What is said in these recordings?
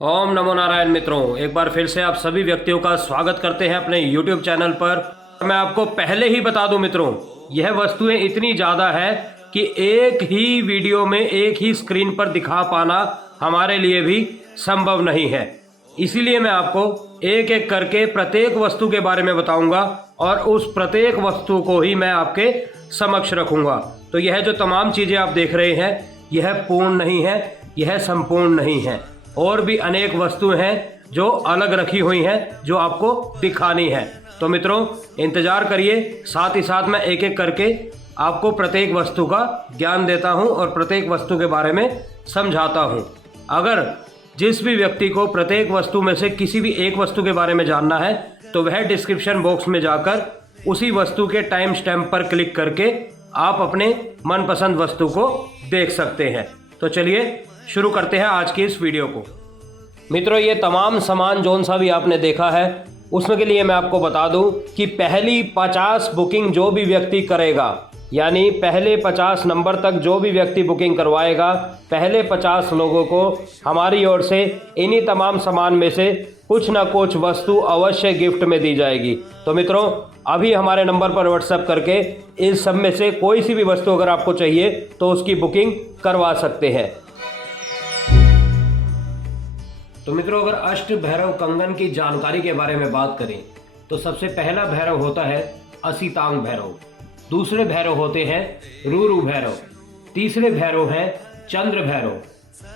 ओम नमो नारायण मित्रों, एक बार फिर से आप सभी व्यक्तियों का स्वागत करते हैं अपने YouTube चैनल पर। मैं आपको पहले ही बता दूं मित्रों, यह वस्तुएं इतनी ज़्यादा है कि एक ही वीडियो में एक ही स्क्रीन पर दिखा पाना हमारे लिए भी संभव नहीं है। इसीलिए मैं आपको एक एक करके प्रत्येक वस्तु के बारे में बताऊंगा और उस प्रत्येक वस्तु को ही मैं आपके समक्ष रखूंगा। तो यह जो तमाम चीज़ें आप देख रहे हैं, यह पूर्ण नहीं है, यह संपूर्ण नहीं है। और भी अनेक वस्तुएं हैं जो अलग रखी हुई हैं, जो आपको दिखानी है। तो मित्रों, इंतजार करिए, साथ ही साथ मैं एक एक करके आपको प्रत्येक वस्तु का ज्ञान देता हूं और प्रत्येक वस्तु के बारे में समझाता हूं। अगर जिस भी व्यक्ति को प्रत्येक वस्तु में से किसी भी एक वस्तु के बारे में जानना है, तो वह डिस्क्रिप्शन बॉक्स में जाकर उसी वस्तु के टाइम स्टैम्प पर क्लिक करके आप अपने मनपसंद वस्तु को देख सकते हैं। तो चलिए शुरू करते हैं आज की इस वीडियो को। मित्रों, ये तमाम सामान जौन सा भी आपने देखा है, उसमें के लिए मैं आपको बता दूं कि पहली 50 बुकिंग जो भी व्यक्ति करेगा, यानी पहले 50 नंबर तक जो भी व्यक्ति बुकिंग करवाएगा, पहले 50 लोगों को हमारी ओर से इन्हीं तमाम सामान में से कुछ ना कुछ वस्तु अवश्य गिफ्ट में दी जाएगी। तो मित्रों, अभी हमारे नंबर पर व्हाट्सएप करके इस सब में से कोई सी भी वस्तु अगर आपको चाहिए तो उसकी बुकिंग करवा सकते हैं। तो मित्रों, अगर अष्ट भैरव कंगन की जानकारी के बारे में बात करें तो सबसे पहला भैरव होता है असितांग भैरव, दूसरे भैरव होते हैं रूरू भैरव, तीसरे भैरव हैं चंद्र भैरव,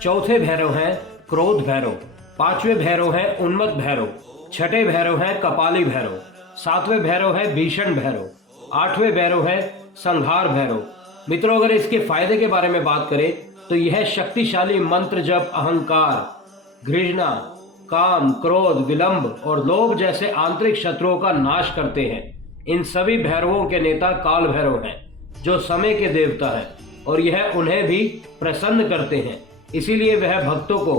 चौथे भैरव हैं क्रोध भैरव, पांचवें भैरव हैं उन्मत्त भैरव, छठे भैरव हैं कपाली भैरव, सातवें भैरव है भीषण भैरव, आठवें भैरव है संहार भैरव। मित्रों, अगर इसके फायदे के बारे में बात करें तो यह शक्तिशाली मंत्र जप, अहंकार, घृणा, काम, क्रोध, विलंब और लोभ जैसे आंतरिक शत्रुओं का नाश करते हैं। इन सभी भैरवों के नेता काल भैरव हैं, जो समय के देवता हैं, और यह उन्हें भी प्रसन्न करते हैं। इसीलिए वह भक्तों को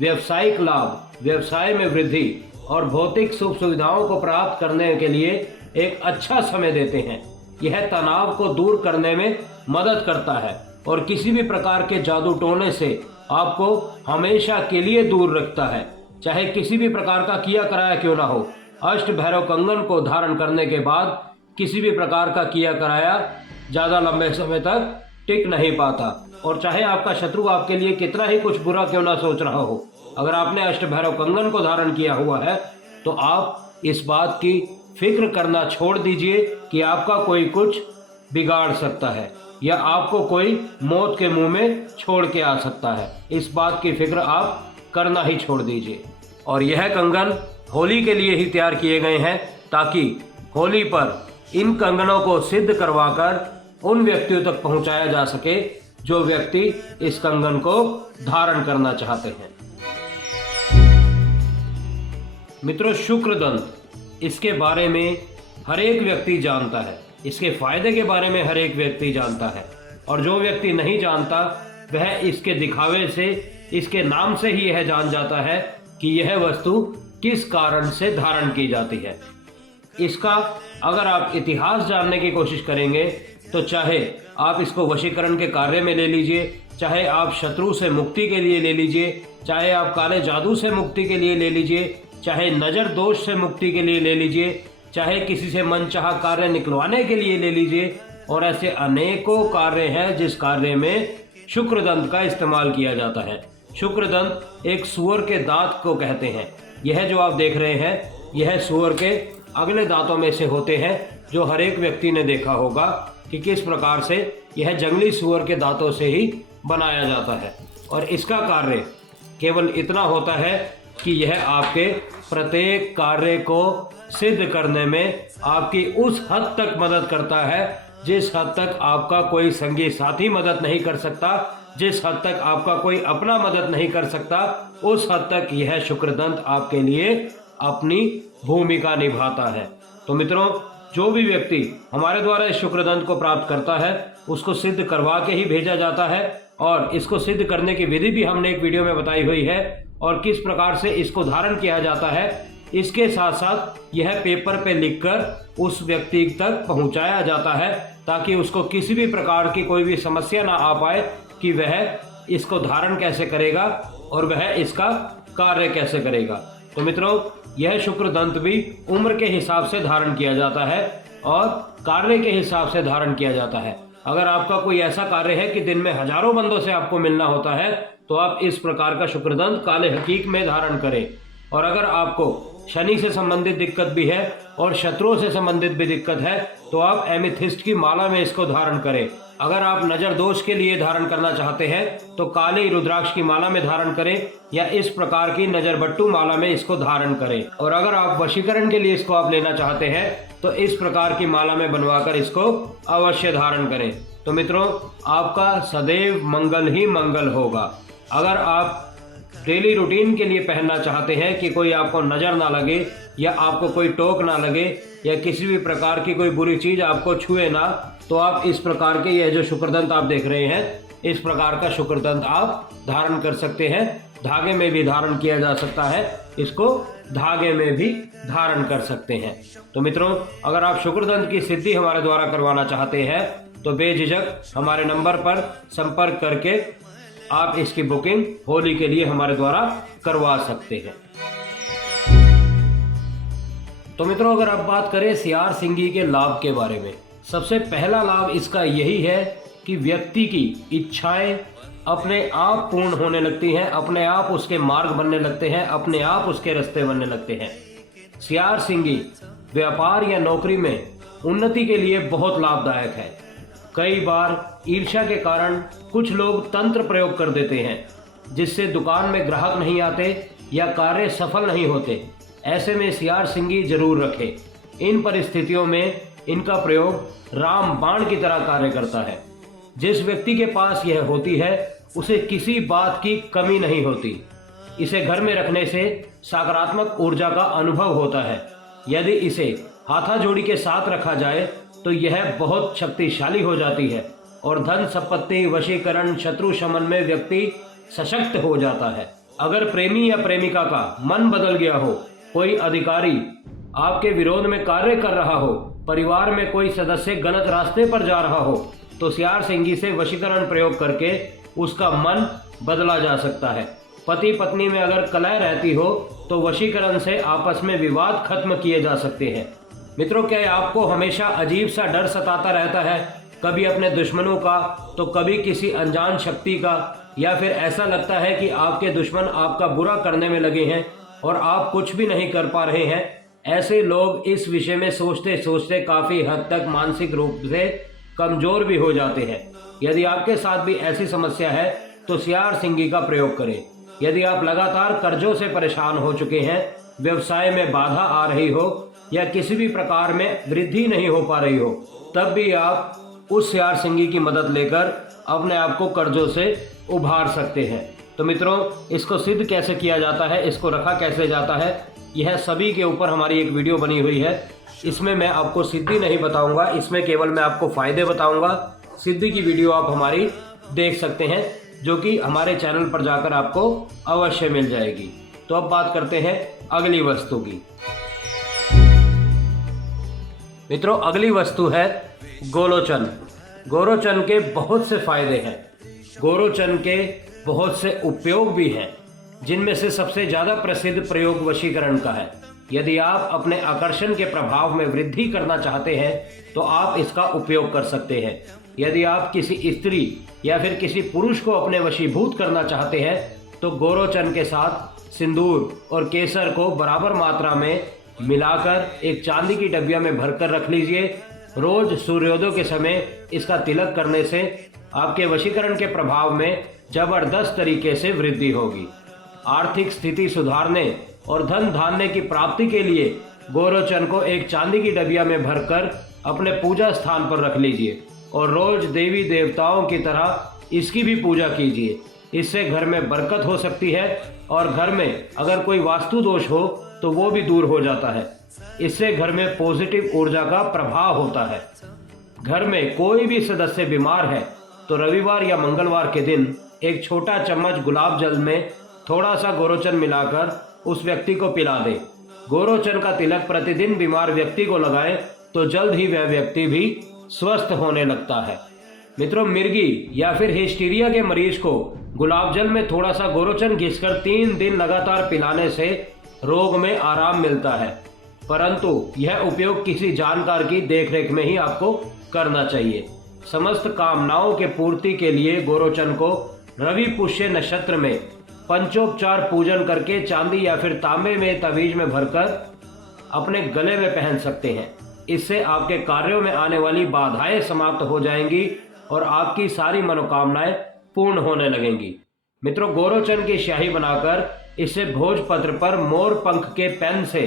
व्यवसायिक लाभ, व्यवसाय में वृद्धि और भौतिक सुख सुविधाओं को प्राप्त करने के लिए एक अच्छा समय देते हैं। यह तनाव को दूर करने में मदद करता है और किसी भी प्रकार के जादू टोने से आपको हमेशा के लिए दूर रखता है, चाहे किसी भी प्रकार का किया कराया क्यों ना हो। अष्ट भैरव कंगन को धारण करने के बाद किसी भी प्रकार का किया कराया ज़्यादा लंबे समय तक टिक नहीं पाता, और चाहे आपका शत्रु आपके लिए कितना ही कुछ बुरा क्यों ना सोच रहा हो, अगर आपने अष्ट भैरव कंगन को धारण किया हुआ है तो आप इस बात की फिक्र करना छोड़ दीजिए कि आपका कोई कुछ बिगाड़ सकता है या आपको कोई मौत के मुंह में छोड़ के आ सकता है। इस बात की फिक्र आप करना ही छोड़ दीजिए। और यह कंगन होली के लिए ही तैयार किए गए हैं, ताकि होली पर इन कंगनों को सिद्ध करवाकर उन व्यक्तियों तक पहुंचाया जा सके जो व्यक्ति इस कंगन को धारण करना चाहते हैं। मित्रों, शुक्रदंत, इसके बारे में हर एक व्यक्ति जानता है, इसके फायदे के बारे में हर एक व्यक्ति जानता है, और जो व्यक्ति नहीं जानता वह इसके दिखावे से, इसके नाम से ही यह जान जाता है कि यह वस्तु किस कारण से धारण की जाती है। इसका अगर आप इतिहास जानने की कोशिश करेंगे तो चाहे आप इसको वशीकरण के कार्य में ले लीजिए, चाहे आप शत्रु से मुक्ति के लिए ले लीजिए, चाहे आप काले जादू से मुक्ति के लिए ले लीजिए, चाहे नज़र दोष से मुक्ति के लिए ले लीजिए, चाहे किसी से मनचाहा कार्य निकलवाने के लिए ले लीजिए, और ऐसे अनेकों कार्य हैं जिस कार्य में शुक्रदंत का इस्तेमाल किया जाता है। शुक्रदंत एक सूअर के दांत को कहते हैं। यह जो आप देख रहे हैं, यह सूअर के अगले दांतों में से होते हैं, जो हर एक व्यक्ति ने देखा होगा कि किस प्रकार से यह जंगली सूअर के दांतों से ही बनाया जाता है। और इसका कार्य केवल इतना होता है कि यह आपके प्रत्येक कार्य को सिद्ध करने में आपकी उस हद तक मदद करता है जिस हद तक आपका कोई संगी साथी मदद नहीं कर सकता, जिस हद तक आपका कोई अपना मदद नहीं कर सकता, उस हद तक यह शुक्रदंत आपके लिए अपनी भूमिका निभाता है। तो मित्रों, जो भी व्यक्ति हमारे द्वारा इस शुक्रदंत को प्राप्त करता है उसको सिद्ध करवा के ही भेजा जाता है, और इसको सिद्ध करने की विधि भी हमने एक वीडियो में बताई हुई है, और किस प्रकार से इसको धारण किया जाता है। इसके साथ साथ यह पेपर पे लिखकर उस व्यक्ति तक पहुंचाया जाता है, ताकि उसको किसी भी प्रकार की कोई भी समस्या ना आ पाए कि वह इसको धारण कैसे करेगा और वह इसका कार्य कैसे करेगा। तो मित्रों, यह शुक्र दंत भी उम्र के हिसाब से धारण किया जाता है और कार्य के हिसाब से धारण किया जाता है। अगर आपका कोई ऐसा कार्य है कि दिन में हजारों बंदों से आपको मिलना होता है तो आप इस प्रकार का शुक्रदंत काले हकीक में धारण करें। और अगर आपको शनि से संबंधित दिक्कत भी है और शत्रुओं से संबंधित भी दिक्कत है तो आप एमेथिस्ट की माला में इसको धारण करें। अगर आप नजर दोष के लिए धारण करना चाहते हैं तो काले रुद्राक्ष की माला में धारण करें या इस प्रकार की नजर बट्टू माला में इसको धारण करें। और अगर आप वशीकरण के लिए इसको आप लेना चाहते हैं तो इस प्रकार की माला में बनवाकर इसको अवश्य धारण करें। तो मित्रों, आपका सदैव मंगल ही मंगल होगा। अगर आप डेली रूटीन के लिए पहनना चाहते हैं कि कोई आपको नजर ना लगे या आपको कोई टोक ना लगे या किसी भी प्रकार की कोई बुरी चीज आपको छुए ना, तो आप इस प्रकार के यह जो शुक्रदंत आप देख रहे हैं इस प्रकार का शुक्रदंत आप धारण कर सकते हैं। धागे में भी धारण किया जा सकता है, इसको धागे में भी धारण कर सकते हैं। तो मित्रों, अगर आप शुक्रदंत की सिद्धि हमारे द्वारा करवाना चाहते हैं तो बेझिझक हमारे नंबर पर संपर्क करके आप इसकी बुकिंग होली के लिए हमारे द्वारा करवा सकते हैं। तो मित्रों, अगर आप बात करें सियार सिंगी के लाभ के बारे में, सबसे पहला लाभ इसका यही है कि व्यक्ति की इच्छाएं अपने आप पूर्ण होने लगती हैं, अपने आप उसके मार्ग बनने लगते हैं, अपने आप उसके रास्ते बनने लगते हैं। सियार सिंगी व्यापार या नौकरी में उन्नति के लिए बहुत लाभदायक है। कई बार ईर्ष्या के कारण कुछ लोग तंत्र प्रयोग कर देते हैं जिससे दुकान में ग्राहक नहीं आते या कार्य सफल नहीं होते। ऐसे में सियार सिंगी जरूर रखें। इन परिस्थितियों में इनका प्रयोग राम बाण की तरह कार्य करता है। जिस व्यक्ति के पास यह होती है उसे किसी बात की कमी नहीं होती। इसे घर में रखने से सकारात्मक ऊर्जा का अनुभव होता है। यदि इसे हाथाजोड़ी के साथ रखा जाए तो यह बहुत शक्तिशाली हो जाती है और धन संपत्ति वशीकरण शत्रु शमन में व्यक्ति सशक्त हो जाता है। अगर प्रेमी या प्रेमिका का मन बदल गया हो, कोई अधिकारी आपके विरोध में कार्य कर रहा हो, परिवार में कोई सदस्य गलत रास्ते पर जा रहा हो, तो सियार सिंगी से वशीकरण प्रयोग करके उसका मन बदला जा सकता है। पति पत्नी में अगर कलह रहती हो तो वशीकरण से आपस में विवाद खत्म किए जा सकते हैं। मित्रों, क्या आपको हमेशा अजीब सा डर सताता रहता है, कभी अपने दुश्मनों का तो कभी किसी अनजान शक्ति का, या फिर ऐसा लगता है कि आपके दुश्मन आपका बुरा करने में लगे हैं और आप कुछ भी नहीं कर पा रहे हैं? ऐसे लोग इस विषय में सोचते सोचते काफी हद तक मानसिक रूप से कमजोर भी हो जाते हैं। यदि आपके साथ भी ऐसी समस्या है तो सियार सिंगी का प्रयोग करें। यदि आप लगातार कर्जों से परेशान हो चुके हैं, व्यवसाय में बाधा आ रही हो या किसी भी प्रकार में वृद्धि नहीं हो पा रही हो, तब भी आप उस सियार सिंगी की मदद लेकर अपने आप को कर्जों से उभार सकते हैं। तो मित्रों, इसको सिद्ध कैसे किया जाता है, इसको रखा कैसे जाता है, यह सभी के ऊपर हमारी एक वीडियो बनी हुई है। इसमें मैं आपको सिद्धि नहीं बताऊंगा, इसमें केवल मैं आपको फायदे बताऊंगा। सिद्धि की वीडियो आप हमारी देख सकते हैं जो कि हमारे चैनल पर जाकर आपको अवश्य मिल जाएगी। तो अब बात करते हैं अगली वस्तु की। मित्रों, अगली वस्तु है गोरोचन। गोरोचन के बहुत से फायदे हैं, गोरोचन के बहुत से उपयोग भी हैं, जिनमें से सबसे ज्यादा प्रसिद्ध प्रयोग वशीकरण का है। यदि आप अपने आकर्षण के प्रभाव में वृद्धि करना चाहते हैं तो आप इसका उपयोग कर सकते हैं। यदि आप किसी स्त्री या फिर किसी पुरुष को अपने वशीभूत करना चाहते हैं तो गोरोचन के साथ सिंदूर और केसर को बराबर मात्रा में मिलाकर एक चांदी की डबिया में भरकर रख लीजिए। रोज सूर्योदय के समय इसका तिलक करने से आपके वशीकरण के प्रभाव में जबरदस्त तरीके से वृद्धि होगी। आर्थिक स्थिति सुधारने और धन धान्य की प्राप्ति के लिए गोरोचन को एक चांदी की डबिया में भरकर अपने पूजा स्थान पर रख लीजिए और रोज देवी देवताओं की तरह इसकी भी पूजा कीजिए। इससे घर में बरकत हो सकती है और घर में अगर कोई वास्तु दोष हो तो वो भी दूर हो जाता है। इससे घर में पॉजिटिव ऊर्जा का प्रभाव होता है। घर में कोई भी सदस्य बीमार है तो रविवार या मंगलवार के दिन एक छोटा चम्मच गुलाब जल में थोड़ा सा गोरोचन मिलाकर उस व्यक्ति को पिला दे। गोरोचन का तिलक प्रतिदिन बीमार व्यक्ति को लगाएं तो जल्द ही वह व्यक्ति भी स्वस्थ होने लगता है। मित्रों, मिर्गी या फिर हिस्टीरिया के मरीज को गुलाब जल में थोड़ा सा गोरोचन घिसकर 3 दिन लगातार पिलाने से रोग में आराम मिलता है, परंतु यह उपयोग किसी जानकार की देखरेख में ही आपको करना चाहिए। समस्त कामनाओं के पूर्ति के लिए गोरोचन को रवि पुष्य नक्षत्र में पंचोपचार पूजन करके चांदी या फिर तांबे में तवीज में भरकर अपने गले में पहन सकते हैं। इससे आपके कार्यों में आने वाली बाधाएं समाप्त हो जाएंगी और आपकी सारी मनोकामनाएं पूर्ण होने लगेंगी। मित्रों, गोरोचन की स्याही बनाकर इसे भोजपत्र पर मोर पंख के पेन से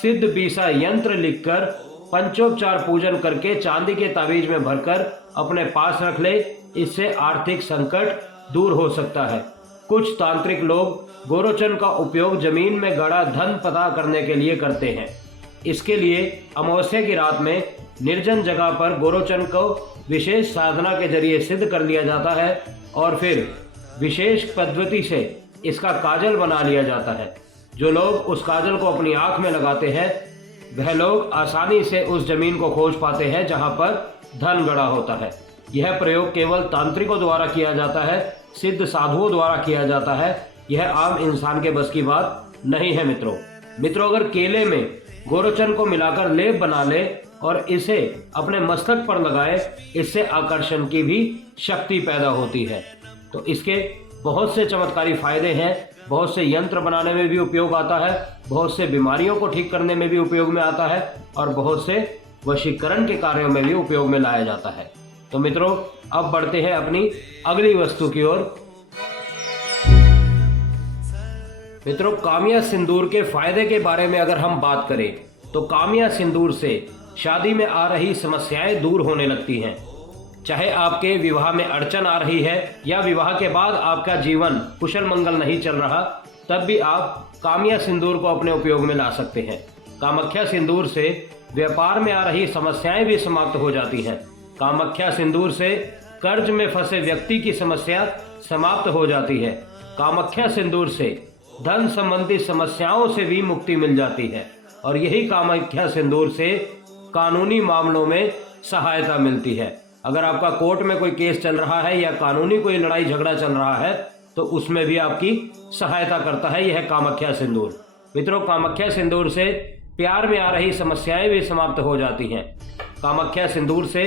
सिद्ध बीसा यंत्र लिखकर पंचोपचार पूजन करके चांदी के तावीज में भरकर अपने पास रख ले। इससे आर्थिक संकट दूर हो सकता है। कुछ तांत्रिक लोग गोरोचन का उपयोग जमीन में गड़ा धन पता करने के लिए करते हैं। इसके लिए अमावस्या की रात में निर्जन जगह पर गोरोचन को विशेष साधना के जरिए सिद्ध कर लिया जाता है और फिर विशेष पद्धति से इसका काजल बना लिया जाता है। जो लोग उस काजल को अपनी आंख में लगाते हैं वह लोग आसानी से उस जमीन को खोज पाते हैं जहां पर धन गड़ा होता है। यह प्रयोग केवल तांत्रिकों द्वारा किया जाता है, सिद्ध साधुओं द्वारा किया जाता है। यह आम इंसान के बस की बात नहीं है। मित्रों, अगर केले में गोरोचन को मिलाकर लेप बना ले और इसे अपने मस्तक पर लगाए, इससे आकर्षण की भी शक्ति पैदा होती है। तो इसके बहुत से चमत्कारी फायदे हैं। बहुत से यंत्र बनाने में भी उपयोग आता है, बहुत से बीमारियों को ठीक करने में भी उपयोग में आता है और बहुत से वशीकरण के कार्यों में भी उपयोग में लाया जाता है। तो मित्रों, अब बढ़ते हैं अपनी अगली वस्तु की ओर। मित्रों, कामिया सिंदूर के फायदे के बारे में अगर हम बात करें तो कामिया सिंदूर से शादी में आ रही समस्याएं दूर होने लगती हैं। चाहे आपके विवाह में अड़चन आ रही है या विवाह के बाद आपका जीवन कुशल मंगल नहीं चल रहा, तब भी आप कामिया सिंदूर को अपने उपयोग में ला सकते हैं। कामाख्या सिंदूर से व्यापार में आ रही समस्याएं भी समाप्त हो जाती हैं। कामाख्या सिंदूर से कर्ज में फंसे व्यक्ति की समस्या समाप्त हो जाती है। कामाख्या सिंदूर से धन संबंधी समस्याओं से भी मुक्ति मिल जाती है और यही कामाख्या सिंदूर से कानूनी मामलों में सहायता मिलती है। अगर आपका कोर्ट में कोई केस चल रहा है या कानूनी कोई लड़ाई झगड़ा चल रहा है तो उसमें भी आपकी सहायता करता है यह कामाख्या सिंदूर। मित्रों, कामाख्या सिंदूर से प्यार में आ रही समस्याएं भी समाप्त हो जाती हैं। कामाख्या सिंदूर से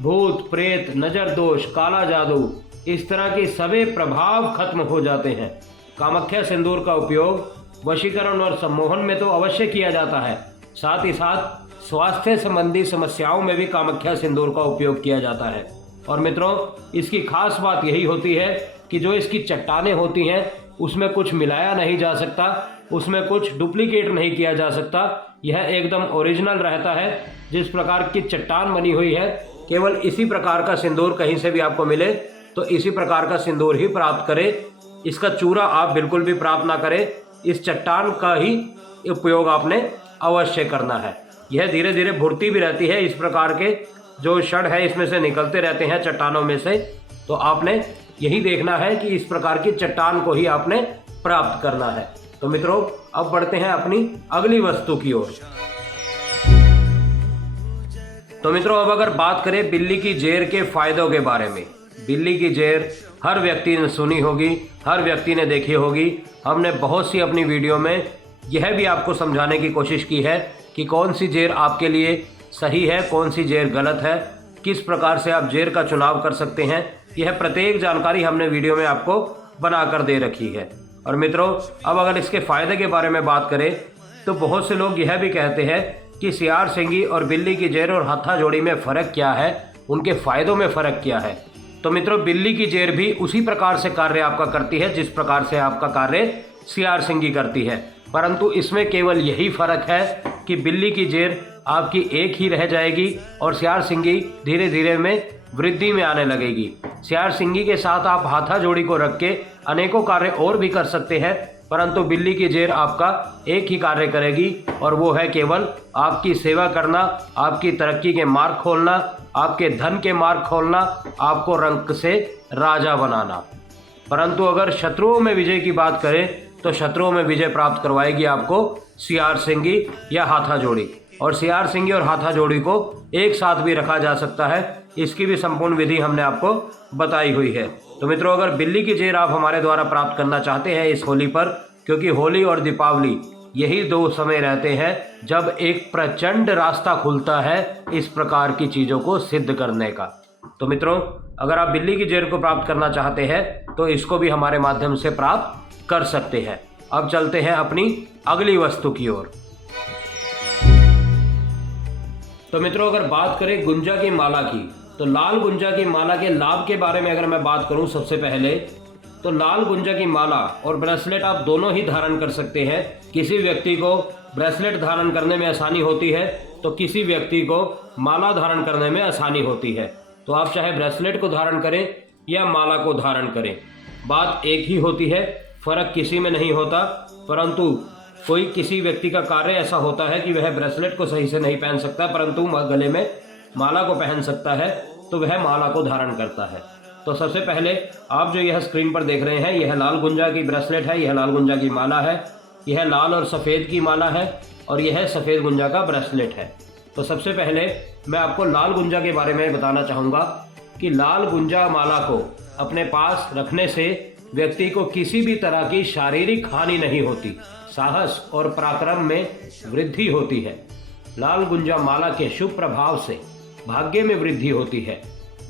भूत प्रेत, नजर दोष, काला जादू, इस तरह के सभी प्रभाव खत्म हो जाते हैं। कामाख्या सिंदूर का उपयोग वशीकरण और सम्मोहन में तो अवश्य किया जाता है, साथ ही साथ स्वास्थ्य संबंधी समस्याओं में भी कामाख्या सिंदूर का उपयोग किया जाता है। और मित्रों, इसकी खास बात यही होती है कि जो इसकी चट्टानें होती हैं उसमें कुछ मिलाया नहीं जा सकता, उसमें कुछ डुप्लीकेट नहीं किया जा सकता। यह एकदम ओरिजिनल रहता है। जिस प्रकार की चट्टान बनी हुई है, केवल इसी प्रकार का सिंदूर कहीं से भी आपको मिले तो इसी प्रकार का सिंदूर ही प्राप्त करें। इसका चूरा आप बिल्कुल भी प्राप्त ना करें। इस चट्टान का ही उपयोग आपने अवश्य करना है। यह धीरे धीरे भुरती भी रहती है। इस प्रकार के जो क्षण है इसमें से निकलते रहते हैं चट्टानों में से। तो आपने यही देखना है कि इस प्रकार की चट्टान को ही आपने प्राप्त करना है। तो मित्रों, अब बढ़ते हैं अपनी अगली वस्तु की ओर। तो मित्रों, अब अगर बात करें बिल्ली की जेर के फायदों के बारे में। बिल्ली की जेर हर व्यक्ति ने सुनी होगी, हर व्यक्ति ने देखी होगी। हमने बहुत सी अपनी वीडियो में यह भी आपको समझाने की कोशिश की है कि कौन सी जेर आपके लिए सही है, कौन सी जेर गलत है, किस प्रकार से आप जेर का चुनाव कर सकते हैं। यह प्रत्येक जानकारी हमने वीडियो में आपको बनाकर दे रखी है। और मित्रों, अब अगर इसके फायदे के बारे में बात करें तो बहुत से लोग यह भी कहते हैं कि सियार सिंगी और बिल्ली की जेर और हत्था जोड़ी में फ़र्क क्या है, उनके फायदों में फ़र्क क्या है। तो मित्रों, बिल्ली की जेर भी उसी प्रकार से कार्य आपका करती है जिस प्रकार से आपका कार्य सियार सिंगी करती है, परंतु इसमें केवल यही फ़र्क है कि बिल्ली की जेर आपकी एक ही रह जाएगी और सियार सिंगी धीरे धीरे में वृद्धि में आने लगेगी। सियार सिंगी के साथ आप हाथा जोड़ी को रख के अनेकों कार्य और भी कर सकते हैं, परंतु बिल्ली की जेर आपका एक ही कार्य करेगी और वो है केवल आपकी सेवा करना, आपकी तरक्की के मार्ग खोलना, आपके धन के मार्ग खोलना, आपको रंक से राजा बनाना। परंतु अगर शत्रुओं में विजय की बात करें तो शत्रुओं में विजय प्राप्त करवाएगी आपको सियार सिंगी या हाथा जोड़ी। और सियार सिंगी और हाथा जोड़ी को एक साथ भी रखा जा सकता है। इसकी भी संपूर्ण विधि हमने आपको बताई हुई है। तो मित्रों, अगर बिल्ली की जेर आप हमारे द्वारा प्राप्त करना चाहते हैं इस होली पर, क्योंकि होली और दीपावली यही दो समय रहते हैं जब एक प्रचंड रास्ता खुलता है इस प्रकार की चीज़ों को सिद्ध करने का। तो मित्रों, अगर आप बिल्ली की जेर को प्राप्त करना चाहते हैं तो इसको भी हमारे माध्यम से प्राप्त कर सकते हैं। अब चलते हैं अपनी अगली वस्तु की ओर। तो मित्रों, अगर बात करें गुंजा की माला की, तो लाल गुंजा की माला के लाभ के बारे में अगर मैं बात करूं सबसे पहले, तो लाल गुंजा की माला और ब्रेसलेट आप दोनों ही धारण कर सकते हैं। किसी व्यक्ति को ब्रेसलेट धारण करने में आसानी होती है तो किसी व्यक्ति को माला धारण करने में आसानी होती है। तो आप चाहे ब्रेसलेट को धारण करें या माला को धारण करें, बात एक ही होती है, फर्क किसी में नहीं होता। परंतु कोई किसी व्यक्ति का कार्य ऐसा होता है कि वह ब्रेसलेट को सही से नहीं पहन सकता परंतु गले में माला को पहन सकता है, तो वह माला को धारण करता है। तो सबसे पहले आप जो यह स्क्रीन पर देख रहे हैं, यह लाल गुंजा की ब्रेसलेट है, यह लाल गुंजा की माला है, यह लाल और सफ़ेद की माला है और यह सफ़ेद गुंजा का ब्रेसलेट है। तो सबसे पहले मैं आपको लाल गुंजा के बारे में बताना चाहूँगा कि लाल गुंजा माला को अपने पास रखने से व्यक्ति को किसी भी तरह की शारीरिक हानि नहीं होती, साहस और पराक्रम में वृद्धि होती है। लाल गुंजा माला के शुभ प्रभाव से भाग्य में वृद्धि होती है,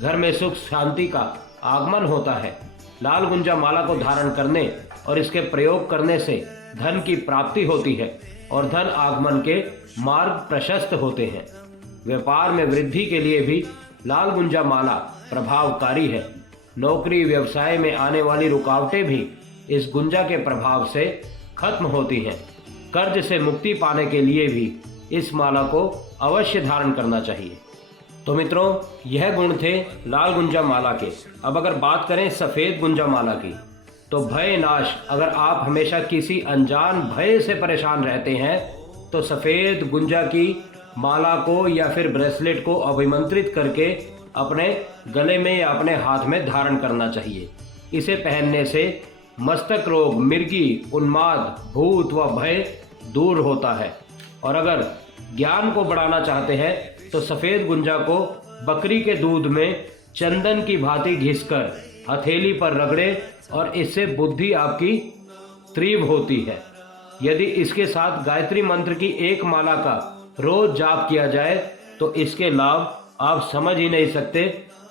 घर में सुख शांति का आगमन होता है। लाल गुंजा माला को धारण करने और इसके प्रयोग करने से धन की प्राप्ति होती है और धन आगमन के मार्ग प्रशस्त होते हैं। व्यापार में वृद्धि के लिए भी लाल गुंजा माला प्रभावकारी है। नौकरी व्यवसाय में आने वाली रुकावटें भी इस गुंजा के प्रभाव से खत्म होती हैं। कर्ज से मुक्ति पाने के लिए भी इस माला को अवश्य धारण करना चाहिए। तो मित्रों, यह गुण थे लाल गुंजा माला के। अब अगर बात करें सफ़ेद गुंजा माला की, तो भय नाश, अगर आप हमेशा किसी अनजान भय से परेशान रहते हैं तो सफ़ेद गुंजा की माला को या फिर ब्रेसलेट को अभिमंत्रित करके अपने गले में या अपने हाथ में धारण करना चाहिए। इसे पहनने से मस्तक रोग, मिर्गी, उन्माद, भूत व भय दूर होता है। और अगर ज्ञान को बढ़ाना चाहते हैं तो सफ़ेद गुंजा को बकरी के दूध में चंदन की भांति घिसकर हथेली पर रगड़े और इससे बुद्धि आपकी तीव्र होती है। यदि इसके साथ गायत्री मंत्र की एक माला का रोज जाप किया जाए तो इसके लाभ आप समझ ही नहीं सकते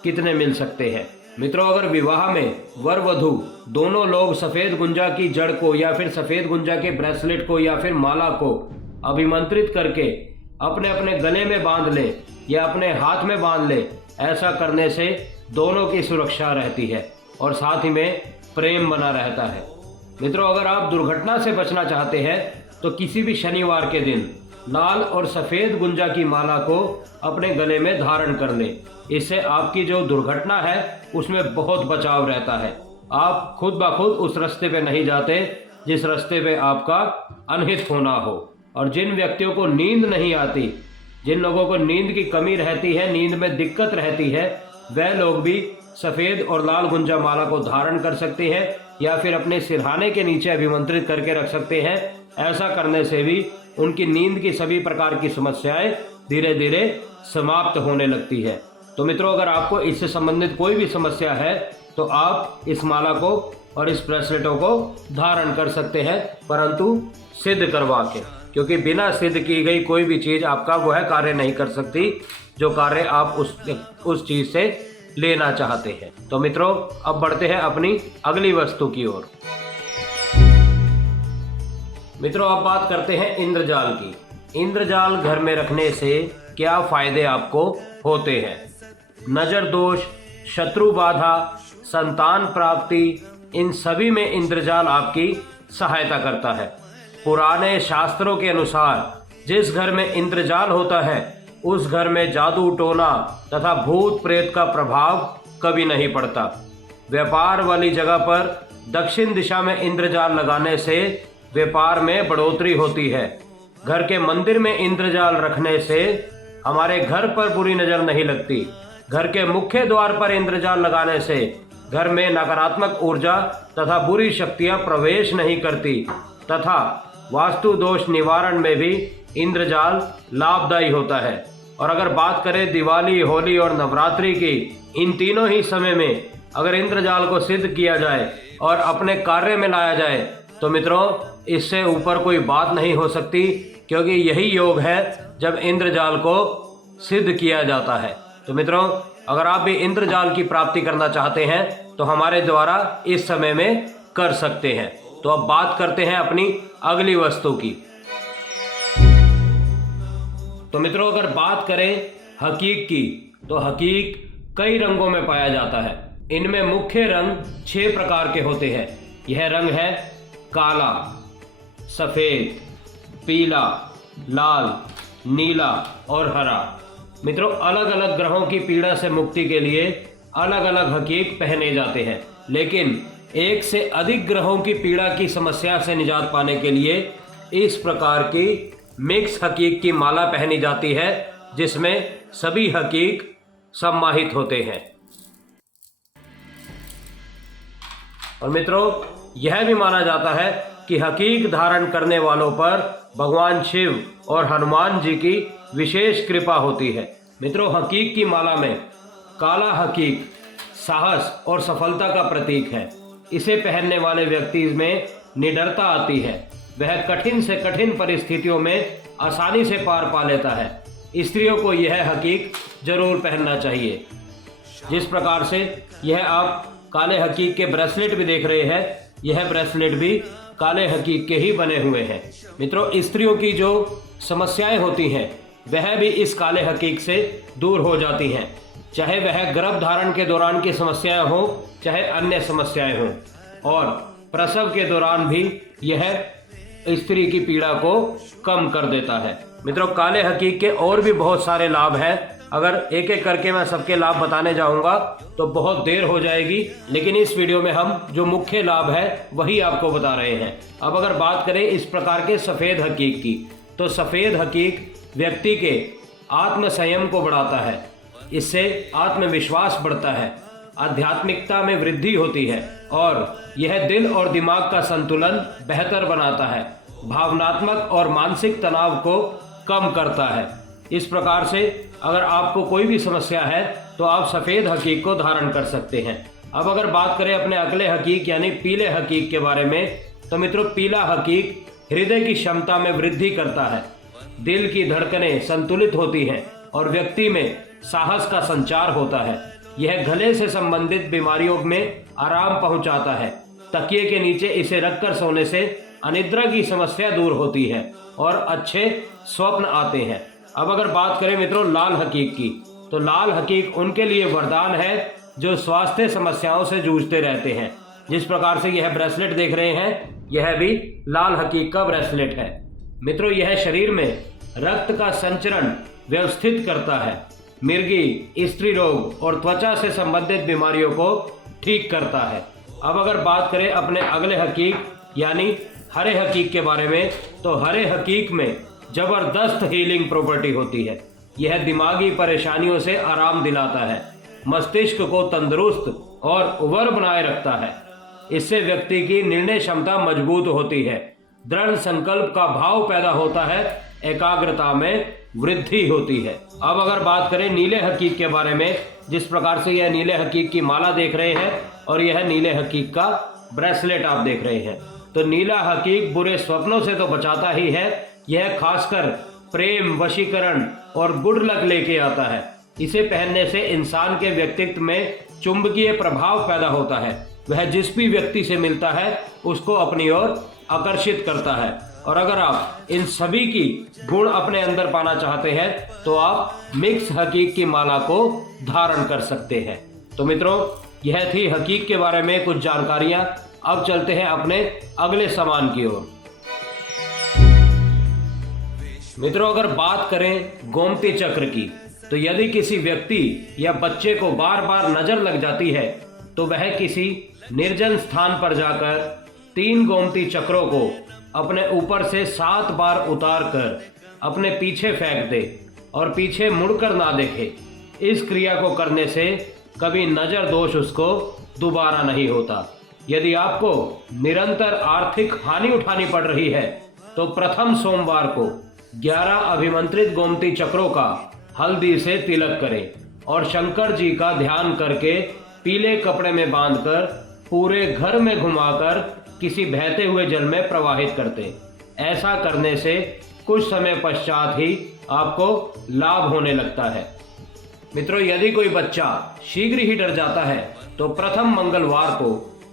कितने मिल सकते हैं। मित्रों, अगर विवाह में वर वधू दोनों लोग सफ़ेद गुंजा की जड़ को या फिर सफ़ेद गुंजा के ब्रेसलेट को या फिर माला को अभिमंत्रित करके अपने अपने गले में बांध ले या अपने हाथ में बांध ले, ऐसा करने से दोनों की सुरक्षा रहती है और साथ ही में प्रेम बना रहता है। मित्रों, अगर आप दुर्घटना से बचना चाहते हैं तो किसी भी शनिवार के दिन लाल और सफ़ेद गुंजा की माला को अपने गले में धारण कर लें। इससे आपकी जो दुर्घटना है उसमें बहुत बचाव रहता है। आप खुद ब खुद उस रास्ते पे नहीं जाते जिस रास्ते पे आपका अनहित होना हो। और जिन व्यक्तियों को नींद नहीं आती, जिन लोगों को नींद की कमी रहती है, नींद में दिक्कत रहती है, वह लोग भी सफ़ेद और लाल गुंजा माला को धारण कर सकते हैं या फिर अपने सिरहाने के नीचे अभिमंत्रित करके रख सकते हैं। ऐसा करने से भी उनकी नींद की सभी प्रकार की समस्याएं धीरे धीरे समाप्त होने लगती है। तो मित्रों, अगर आपको इससे संबंधित कोई भी समस्या है तो आप इस माला को और इस ब्रेसलेटों को धारण कर सकते हैं, परंतु सिद्ध करवा के, क्योंकि बिना सिद्ध की गई कोई भी चीज़ आपका वह कार्य नहीं कर सकती जो कार्य आप उस चीज़ से लेना चाहते हैं। तो मित्रों, अब बढ़ते हैं अपनी अगली वस्तु की ओर। मित्रों, अब बात करते हैं इंद्रजाल की। इंद्रजाल घर में रखने से क्या फायदे आपको होते हैं? नज़र दोष, शत्रु बाधा, संतान प्राप्ति, इन सभी में इंद्रजाल आपकी सहायता करता है। पुराने शास्त्रों के अनुसार जिस घर में इंद्रजाल होता है उस घर में जादू टोना तथा भूत प्रेत का प्रभाव कभी नहीं पड़ता। व्यापार वाली जगह पर दक्षिण दिशा में इंद्रजाल लगाने से व्यापार में बढ़ोतरी होती है। घर के मंदिर में इंद्रजाल रखने से हमारे घर पर बुरी नज़र नहीं लगती। घर के मुख्य द्वार पर इंद्रजाल लगाने से घर में नकारात्मक ऊर्जा तथा बुरी शक्तियां प्रवेश नहीं करती तथा वास्तु दोष निवारण में भी इंद्रजाल लाभदायी होता है। और अगर बात करें दिवाली, होली और नवरात्रि की, इन तीनों ही समय में अगर इंद्रजाल को सिद्ध किया जाए और अपने कार्य में लाया जाए तो मित्रों इससे ऊपर कोई बात नहीं हो सकती, क्योंकि यही योग है जब इंद्रजाल को सिद्ध किया जाता है। तो मित्रों अगर आप भी इंद्रजाल की प्राप्ति करना चाहते हैं तो हमारे द्वारा इस समय में कर सकते हैं। तो अब बात करते हैं अपनी अगली वस्तु की। तो मित्रों अगर बात करें हकीक की, तो हकीक कई रंगों में पाया जाता है। इनमें मुख्य रंग 6 प्रकार के होते हैं। यह रंग है काला, सफेद, पीला, लाल, नीला और हरा। मित्रों अलग अलग ग्रहों की पीड़ा से मुक्ति के लिए अलग अलग हकीक पहने जाते हैं, लेकिन एक से अधिक ग्रहों की पीड़ा की समस्या से निजात पाने के लिए इस प्रकार की मिक्स हकीक की माला पहनी जाती है, जिसमें सभी हकीक सम्माहित होते हैं। और मित्रों यह भी माना जाता है कि हकीक धारण करने वालों पर भगवान शिव और हनुमान जी की विशेष कृपा होती है। मित्रों हकीक की माला में काला हकीक साहस और सफलता का प्रतीक है। इसे पहनने वाले व्यक्ति में निडरता आती है। वह कठिन से कठिन परिस्थितियों में आसानी से पार पा लेता है। स्त्रियों को यह हकीक जरूर पहनना चाहिए। जिस प्रकार से यह आप काले हकीक के ब्रेसलेट भी देख रहे हैं, यह ब्रेसलेट भी काले हकीक के ही बने हुए हैं। मित्रों स्त्रियों की जो समस्याएं होती हैं वह भी इस काले हकीक से दूर हो जाती हैं, चाहे वह गर्भ धारण के दौरान की समस्याएं हो, चाहे अन्य समस्याएं हों। और प्रसव के दौरान भी यह स्त्री की पीड़ा को कम कर देता है। मित्रों काले हकीक के और भी बहुत सारे लाभ हैं। अगर एक एक करके मैं सबके लाभ बताने जाऊंगा तो बहुत देर हो जाएगी, लेकिन इस वीडियो में हम जो मुख्य लाभ है वही आपको बता रहे हैं। अब अगर बात करें इस प्रकार के सफ़ेद हकीक की, तो सफ़ेद हकीक व्यक्ति के आत्म संयम को बढ़ाता है। इससे आत्मविश्वास बढ़ता है, आध्यात्मिकता में वृद्धि होती है और यह दिल और दिमाग का संतुलन बेहतर बनाता है, भावनात्मक और मानसिक तनाव को कम करता है। इस प्रकार से अगर आपको कोई भी समस्या है तो आप सफ़ेद हकीक को धारण कर सकते हैं। अब अगर बात करें अपने अगले हकीक यानी पीले हकीक के बारे में, तो मित्रों पीला हकीक हृदय की क्षमता में वृद्धि करता है, दिल की धड़कनें संतुलित होती हैं और व्यक्ति में साहस का संचार होता है। यह गले से संबंधित बीमारियों में आराम पहुंचाता है। तकिए के नीचे इसे रखकर सोने से अनिद्रा की समस्या दूर होती है और अच्छे स्वप्न आते हैं। अब अगर बात करें मित्रों लाल हकीक की, तो लाल हकीक उनके लिए वरदान है जो स्वास्थ्य समस्याओं से जूझते रहते हैं। जिस प्रकार से यह ब्रेसलेट देख रहे हैं, यह भी लाल हकीक का ब्रेसलेट है। मित्रों यह शरीर में रक्त का संचरण व्यवस्थित करता है, मिर्गी, स्त्री रोग और त्वचा से संबंधित बीमारियों को ठीक करता है। अब अगर बात करें अपने अगले हकीक यानी हरे हकीक के बारे में, तो हरे हकीक में जबरदस्त हीलिंग प्रॉपर्टी होती है। यह दिमागी परेशानियों से आराम दिलाता है, मस्तिष्क को तंदुरुस्त और उबर बनाए रखता है। इससे व्यक्ति की निर्णय क्षमता मजबूत होती है, दृढ़ संकल्प का भाव पैदा होता है, एकाग्रता में वृद्धि होती है। अब अगर बात करें नीले हकीक के बारे में, जिस प्रकार से यह नीले हकीक की माला देख रहे हैं और यह नीले हकीक का ब्रेसलेट आप देख रहे हैं, तो नीला हकीक बुरे स्वप्नों से तो बचाता ही है, यह खासकर प्रेम, वशीकरण और गुड लक लेके आता है। इसे पहनने से इंसान के व्यक्तित्व में चुंबकीय प्रभाव पैदा होता है। वह जिस भी व्यक्ति से मिलता है उसको अपनी ओर आकर्षित करता है। और अगर आप इन सभी की गुण अपने अंदर पाना चाहते हैं तो आप मिक्स हकीक की माला को धारण कर सकते हैं। तो मित्रों यह थी हकीक के बारे में कुछ जानकारियां। अब चलते हैं अपने अगले सामान की ओर। मित्रों अगर बात करें गोमती चक्र की, तो यदि किसी व्यक्ति या बच्चे को बार बार नजर लग जाती है तो वह किसी निर्जन स्थान पर जाकर 3 गोमती चक्रों को अपने ऊपर से 7 बार उतार कर अपने पीछे फेंक दे और पीछे मुड़कर ना देखे। इस क्रिया को करने से कभी नजर दोष उसको दोबारा नहीं होता। यदि आपको निरंतर आर्थिक हानि उठानी पड़ रही है तो प्रथम सोमवार को 11 अभिमंत्रित गोमती चक्रों का हल्दी से तिलक करें और शंकर जी का ध्यान करके पीले कपड़े में बांधकर पूरे घर में घुमाकर किसी बहते हुए जल में प्रवाहित करते। ऐसा करने से कुछ समय पश्चात ही आपको लाभ होने लगता है। मित्रों, यदि कोई बच्चा शीघ्र ही डर जाता है तो प्रथम मंगलवार को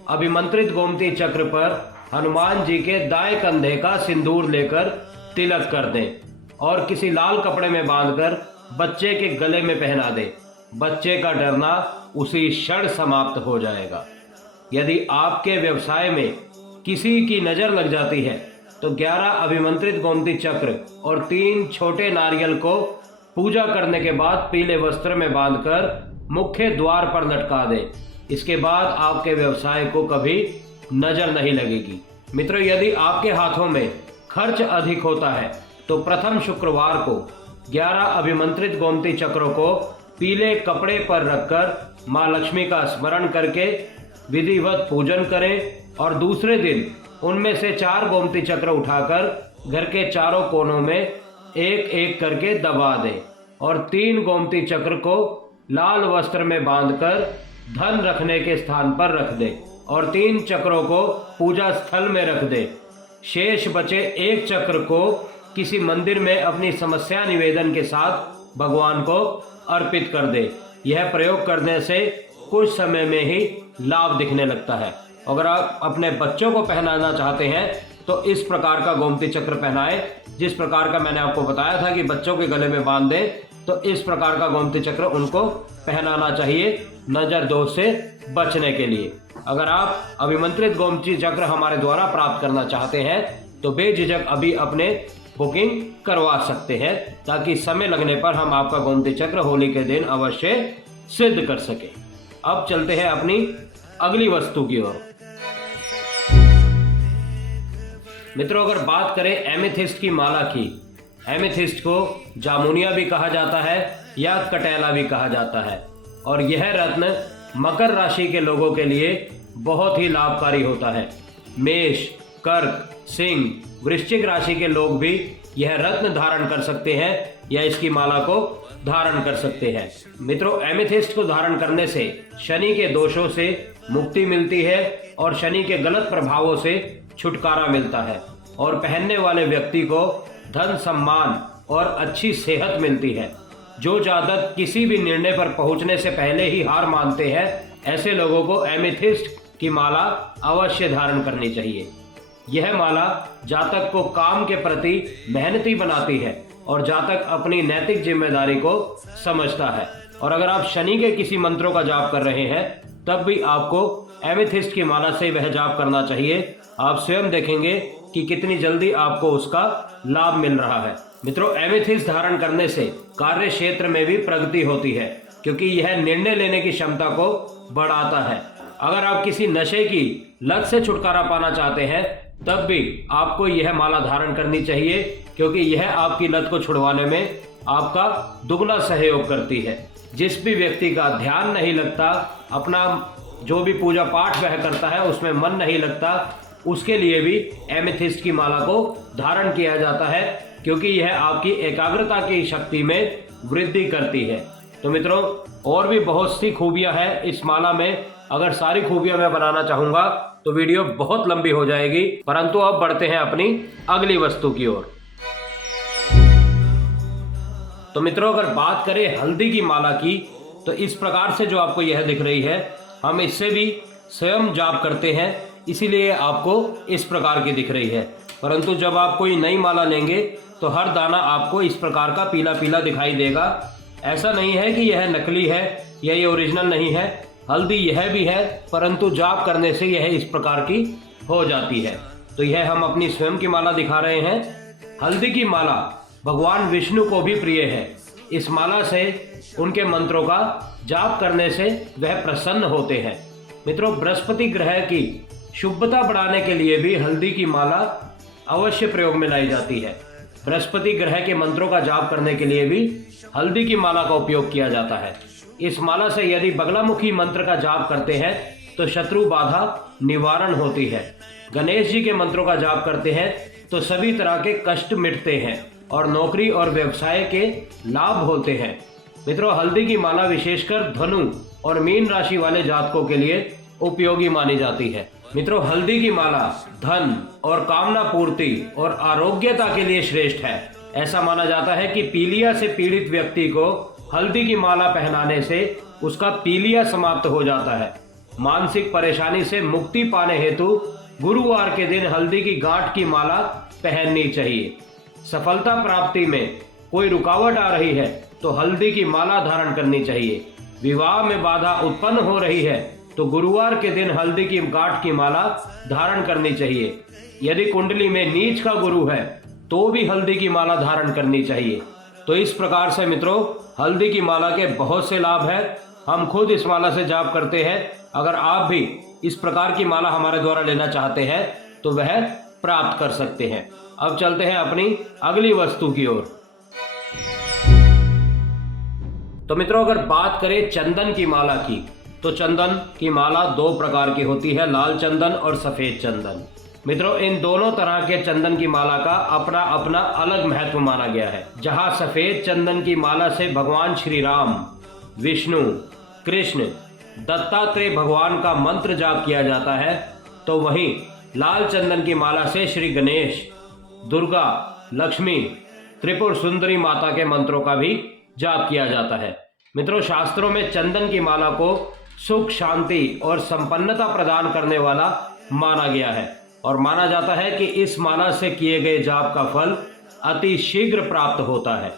अभिमंत्रित गोमती चक्र पर हनुमान जी के दाएं कंधे का सिंदूर लेकर तिलक कर दें और किसी लाल कपड़े में बांधकर बच्चे के गले में पहना दें। बच्चे का डरना उसी क्षण समाप्त हो जाएगा। यदि आपके व्यवसाय में किसी की नजर लग जाती है तो 11 अभिमंत्रित गोमती चक्र और 3 छोटे नारियल को पूजा करने के बाद पीले वस्त्र में बांधकर मुख्य द्वार पर लटका दें। इसके बाद आपके व्यवसाय को कभी नजर नहीं लगेगी। मित्रों, यदि आपके हाथों में खर्च अधिक होता है तो प्रथम शुक्रवार को 11 अभिमंत्रित गोमती चक्रों को पीले कपड़े पर रखकर मां लक्ष्मी का स्मरण करके विधिवत पूजन करें और दूसरे दिन उनमें से 4 गोमती चक्र उठाकर घर के चारों कोनों में एक एक करके दबा दें और 3 गोमती चक्र को लाल वस्त्र में बांधकर धन रखने के स्थान पर रख दें और 3 चक्रों को पूजा स्थल में रख दें। शेष बचे 1 चक्र को किसी मंदिर में अपनी समस्या निवेदन के साथ भगवान को अर्पित कर दे। यह प्रयोग करने से कुछ समय में ही लाभ दिखने लगता है। अगर आप अपने बच्चों को पहनाना चाहते हैं तो इस प्रकार का गोमती चक्र पहनाएं, जिस प्रकार का मैंने आपको बताया था कि बच्चों के गले में बांध दें, तो इस प्रकार का गोमती चक्र उनको पहनाना चाहिए नजर दोष से बचने के लिए। अगर आप अभिमंत्रित गोमती चक्र हमारे द्वारा प्राप्त करना चाहते हैं तो बेझिझक अभी अपने बुकिंग करवा सकते हैं, ताकि समय लगने पर हम आपका गोमती चक्र होली के दिन अवश्य सिद्ध कर सके। अब चलते हैं अपनी अगली वस्तु की ओर। मित्रों, अगर बात करें एमेथिस्ट की माला की, एमेथिस्ट को जामुनिया भी कहा जाता है या कटैला भी कहा जाता है और यह रत्न मकर राशि के लोगों के लिए बहुत ही लाभकारी होता है। मेष, कर्क, सिंह, वृश्चिक राशि के लोग भी यह रत्न धारण कर सकते हैं या इसकी माला को धारण कर सकते हैं। मित्रों, एमेथिस्ट को धारण करने से शनि के दोषों से मुक्ति मिलती है और शनि के गलत प्रभावों से छुटकारा मिलता है और पहनने वाले व्यक्ति को धन, सम्मान और अच्छी सेहत मिलती है। जो जातक किसी भी निर्णय पर पहुंचने से पहले ही हार मानते हैं, ऐसे लोगों को एमेथिस्ट की माला अवश्य धारण करनी चाहिए। यह माला जातक को काम के प्रति मेहनती बनाती है और जातक अपनी नैतिक जिम्मेदारी को समझता है। और अगर आप शनि के किसी मंत्रों का जाप कर रहे हैं तब भी आपको एमेथिस्ट की माला से वह जाप करना चाहिए। आप स्वयं देखेंगे कि कितनी जल्दी आपको उसका लाभ मिल रहा है। मित्रों, एमेथिस्ट धारण करने से कार्य क्षेत्र में भी प्रगति होती है, क्योंकि यह निर्णय लेने की क्षमता को बढ़ाता है। अगर आप किसी नशे की लत से छुटकारा पाना चाहते हैं तब भी आपको यह माला धारण करनी चाहिए, क्योंकि यह आपकी लत को छुड़वाने में आपका दुगना सहयोग करती है। जिस भी व्यक्ति का ध्यान नहीं लगता, अपना जो भी पूजा पाठ वह करता है उसमें मन नहीं लगता, उसके लिए भी एमेथिस्ट की माला को धारण किया जाता है, क्योंकि यह आपकी एकाग्रता की शक्ति में वृद्धि करती है। तो मित्रों, और भी बहुत सी खूबियां हैं इस माला में। अगर सारी खूबियां मैं बनाना चाहूंगा तो वीडियो बहुत लंबी हो जाएगी, परंतु अब बढ़ते हैं अपनी अगली वस्तु की ओर। तो मित्रों, अगर बात करें हल्दी की माला की, तो इस प्रकार से जो आपको यह दिख रही है, हम इससे भी स्वयं जाप करते हैं, इसीलिए आपको इस प्रकार की दिख रही है। परंतु जब आप कोई नई माला लेंगे तो हर दाना आपको इस प्रकार का पीला पीला दिखाई देगा। ऐसा नहीं है कि यह नकली है या ये ओरिजिनल नहीं है, हल्दी यह भी है, परंतु जाप करने से यह इस प्रकार की हो जाती है। तो यह हम अपनी स्वयं की माला दिखा रहे हैं। हल्दी की माला भगवान विष्णु को भी प्रिय है। इस माला से उनके मंत्रों का जाप करने से वह प्रसन्न होते हैं। मित्रों, बृहस्पति ग्रह की शुभता बढ़ाने के लिए भी हल्दी की माला अवश्य प्रयोग में लाई जाती है। बृहस्पति ग्रह के मंत्रों का जाप करने के लिए भी हल्दी की माला का उपयोग किया जाता है। इस माला से यदि बगलामुखी मंत्र का जाप करते हैं तो शत्रु बाधा निवारण होती है। गणेश जी के मंत्रों का जाप करते हैं तो सभी तरह के कष्ट मिटते हैं। और नौकरी और व्यवसाय के लाभ होते हैं। मित्रों, हल्दी की माला विशेषकर धनु और मीन राशि वाले जातकों के लिए उपयोगी मानी जाती है। मित्रों, हल्दी की माला धन और कामना पूर्ति और आरोग्यता के लिए श्रेष्ठ है। ऐसा माना जाता है कि पीलिया से पीड़ित व्यक्ति को हल्दी की माला पहनाने से उसका पीलिया समाप्त हो जाता है। मानसिक परेशानी से मुक्ति पाने हेतु गुरुवार के दिन हल्दी की गांठ की माला पहननी चाहिए। सफलता प्राप्ति में कोई रुकावट आ रही है तो हल्दी की माला धारण करनी चाहिए। विवाह में बाधा उत्पन्न हो रही है तो गुरुवार के दिन हल्दी की गांठ की माला धारण करनी चाहिए। यदि कुंडली में नीच का गुरु है तो भी हल्दी की माला धारण करनी चाहिए। तो इस प्रकार से मित्रों, हल्दी की माला के बहुत से लाभ हैं। हम खुद इस माला से जाप करते हैं। अगर आप भी इस प्रकार की माला हमारे द्वारा लेना चाहते हैं तो वह प्राप्त कर सकते हैं। अब चलते हैं अपनी अगली वस्तु की ओर। तो मित्रों, अगर बात करें चंदन की माला की, तो चंदन की माला दो प्रकार की होती है, लाल चंदन और सफेद चंदन। मित्रों, इन दोनों तरह के चंदन की माला का अपना अपना अलग महत्व माना गया है। जहां सफेद चंदन की माला से भगवान श्री राम, विष्णु, कृष्ण, दत्तात्रेय भगवान का मंत्र जाप किया जाता है, तो वहीं लाल चंदन की माला से श्री गणेश, दुर्गा, लक्ष्मी, त्रिपुर सुंदरी माता के मंत्रों का भी जाप किया जाता है। मित्रों, शास्त्रों में चंदन की माला को सुख, शांति और संपन्नता प्रदान करने वाला माना गया है और माना जाता है कि इस माला से किए गए जाप का फल अति शीघ्र प्राप्त होता है।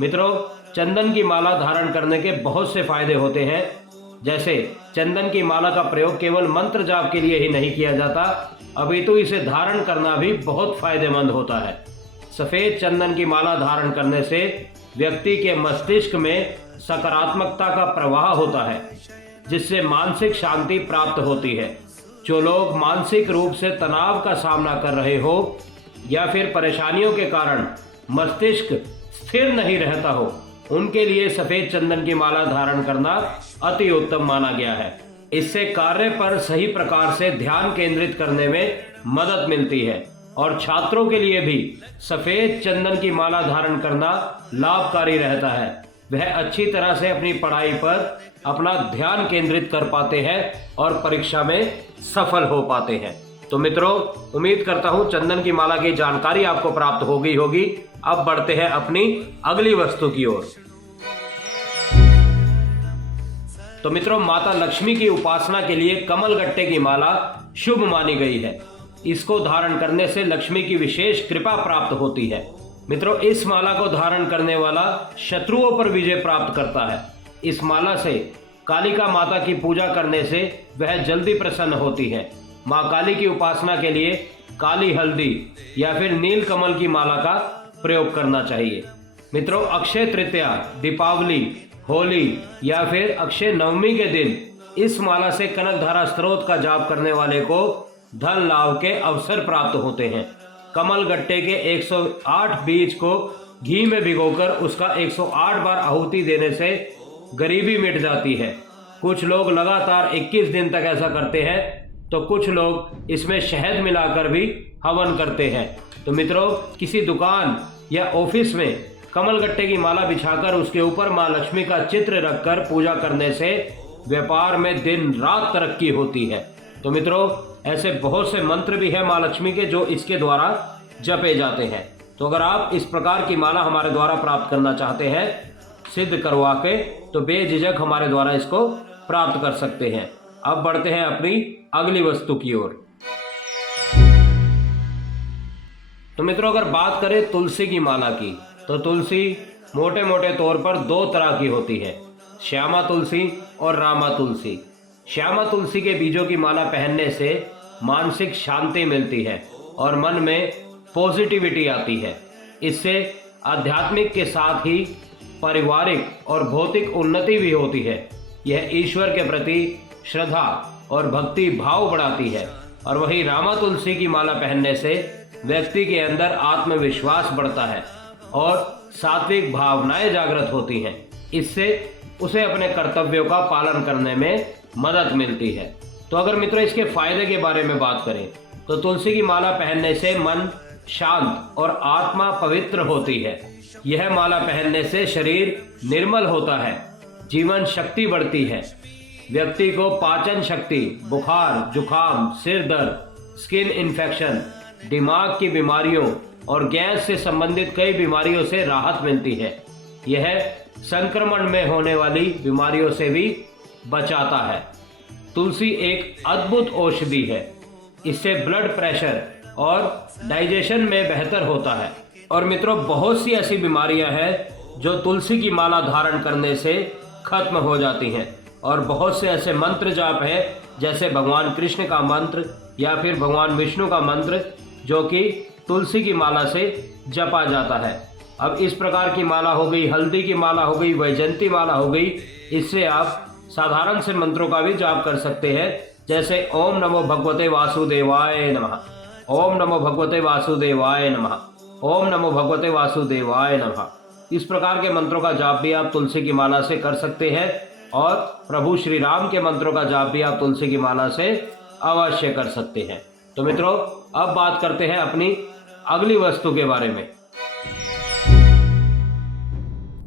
मित्रों, चंदन की माला धारण करने के बहुत से फायदे होते हैं। जैसे चंदन की माला का प्रयोग केवल मंत्र जाप के लिए ही नहीं किया जाता, अपितु इसे धारण करना भी बहुत फायदेमंद होता है। सफेद चंदन की माला धारण करने से व्यक्ति के मस्तिष्क में सकारात्मकता का प्रवाह होता है, जिससे मानसिक शांति प्राप्त होती है। जो लोग मानसिक रूप से तनाव का सामना कर रहे हो या फिर परेशानियों के कारण मस्तिष्क स्थिर नहीं रहता हो, उनके लिए सफेद चंदन की माला धारण करना अति उत्तम माना गया है। इससे कार्य पर सही प्रकार से ध्यान केंद्रित करने में मदद मिलती है और छात्रों के लिए भी सफेद चंदन की माला धारण करना लाभकारी रहता है। वह अच्छी तरह से अपनी पढ़ाई पर अपना ध्यान केंद्रित कर पाते हैं और परीक्षा में सफल हो पाते हैं। तो मित्रों, उम्मीद करता हूं चंदन की माला की जानकारी आपको प्राप्त हो गई होगी। अब बढ़ते हैं अपनी अगली वस्तु की ओर। तो मित्रों, माता लक्ष्मी की उपासना के लिए कमल गट्टे की माला शुभ मानी गई है। इसको धारण करने से लक्ष्मी की विशेष कृपा प्राप्त होती है। मित्रों, इस माला को धारण करने वाला शत्रुओं पर विजय प्राप्त करता है। इस माला से कालिका माता की पूजा करने से वह जल्दी प्रसन्न होती है। मां काली की उपासना के लिए काली हल्दी या फिर नील कमल की माला का प्रयोग करना चाहिए। मित्रों, अक्षय तृतीया, दीपावली, होली या फिर अक्षय नवमी के दिन इस माला से कनकधारा स्त्रोत का जाप करने वाले को धन लाभ के अवसर प्राप्त होते हैं। कमल गट्टे के 108 बीज को घी में भिगोकर उसका 108 बार आहुति देने से गरीबी मिट जाती है। कुछ लोग लगातार 21 दिन तक ऐसा करते हैं, तो कुछ लोग इसमें शहद मिलाकर भी हवन करते हैं। तो मित्रों, किसी दुकान या ऑफिस में कमल गट्टे की माला बिछाकर उसके ऊपर मां लक्ष्मी का चित्र रखकर पूजा करने से व्यापार में दिन रात तरक्की होती है। तो मित्रों, ऐसे बहुत से मंत्र भी हैं मां लक्ष्मी के जो इसके द्वारा जपे जाते हैं। तो अगर आप इस प्रकार की माला हमारे द्वारा प्राप्त करना चाहते हैं सिद्ध करवा के, तो बेझिझक हमारे द्वारा इसको प्राप्त कर सकते हैं। अब बढ़ते हैं अपनी अगली वस्तु की ओर। तो मित्रों, अगर बात करें तुलसी की माला की, तो तुलसी मोटे मोटे तौर पर दो तरह की होती है, श्यामा तुलसी और रामा तुलसी। श्यामा तुलसी के बीजों की माला पहनने से मानसिक शांति मिलती है और मन में पॉजिटिविटी आती है। इससे आध्यात्मिक के साथ ही पारिवारिक और भौतिक उन्नति भी होती है। यह ईश्वर के प्रति श्रद्धा और भक्ति भाव बढ़ाती है। और वहीं रामा तुलसी की माला पहनने से व्यक्ति के अंदर आत्मविश्वास बढ़ता है और सात्विक भावनाएं जागृत होती हैं। इससे उसे अपने कर्तव्यों का पालन करने में मदद मिलती है। तो अगर मित्रों इसके फायदे के बारे में बात करें, तो तुलसी की माला पहनने से मन शांत और आत्मा पवित्र होती है। यह माला पहनने से शरीर निर्मल होता है, जीवन शक्ति बढ़ती है। व्यक्ति को पाचन शक्ति, बुखार, जुखाम, सिर दर्द, स्किन इन्फेक्शन, दिमाग की बीमारियों और गैस से संबंधित कई बीमारियों से राहत मिलती है। यह संक्रमण में होने वाली बीमारियों से भी बचाता है। तुलसी एक अद्भुत औषधि है। इससे ब्लड प्रेशर और डाइजेशन में बेहतर होता है। और मित्रों, बहुत सी ऐसी बीमारियां हैं जो तुलसी की माला धारण करने से खत्म हो जाती हैं। और बहुत से ऐसे मंत्र जाप हैं, जैसे भगवान कृष्ण का मंत्र या फिर भगवान विष्णु का मंत्र, जो कि तुलसी की माला से जपा जाता है। अब इस प्रकार की माला हो गई, हल्दी की माला हो गई, वैजयंती माला हो गई, इससे आप साधारण से मंत्रों का भी जाप कर सकते हैं, जैसे ओम नमो भगवते वासुदेवाय नमः, ओम नमो भगवते वासुदेवाय नमः, ओम नमो भगवते वासुदेवाय नमः। इस प्रकार के मंत्रों का जाप भी आप तुलसी की माला से कर सकते हैं। और प्रभु श्री राम के मंत्रों का जाप भी आप तुलसी की माला से अवश्य कर सकते हैं। तो मित्रों, अब बात करते हैं अपनी अगली वस्तु के बारे में।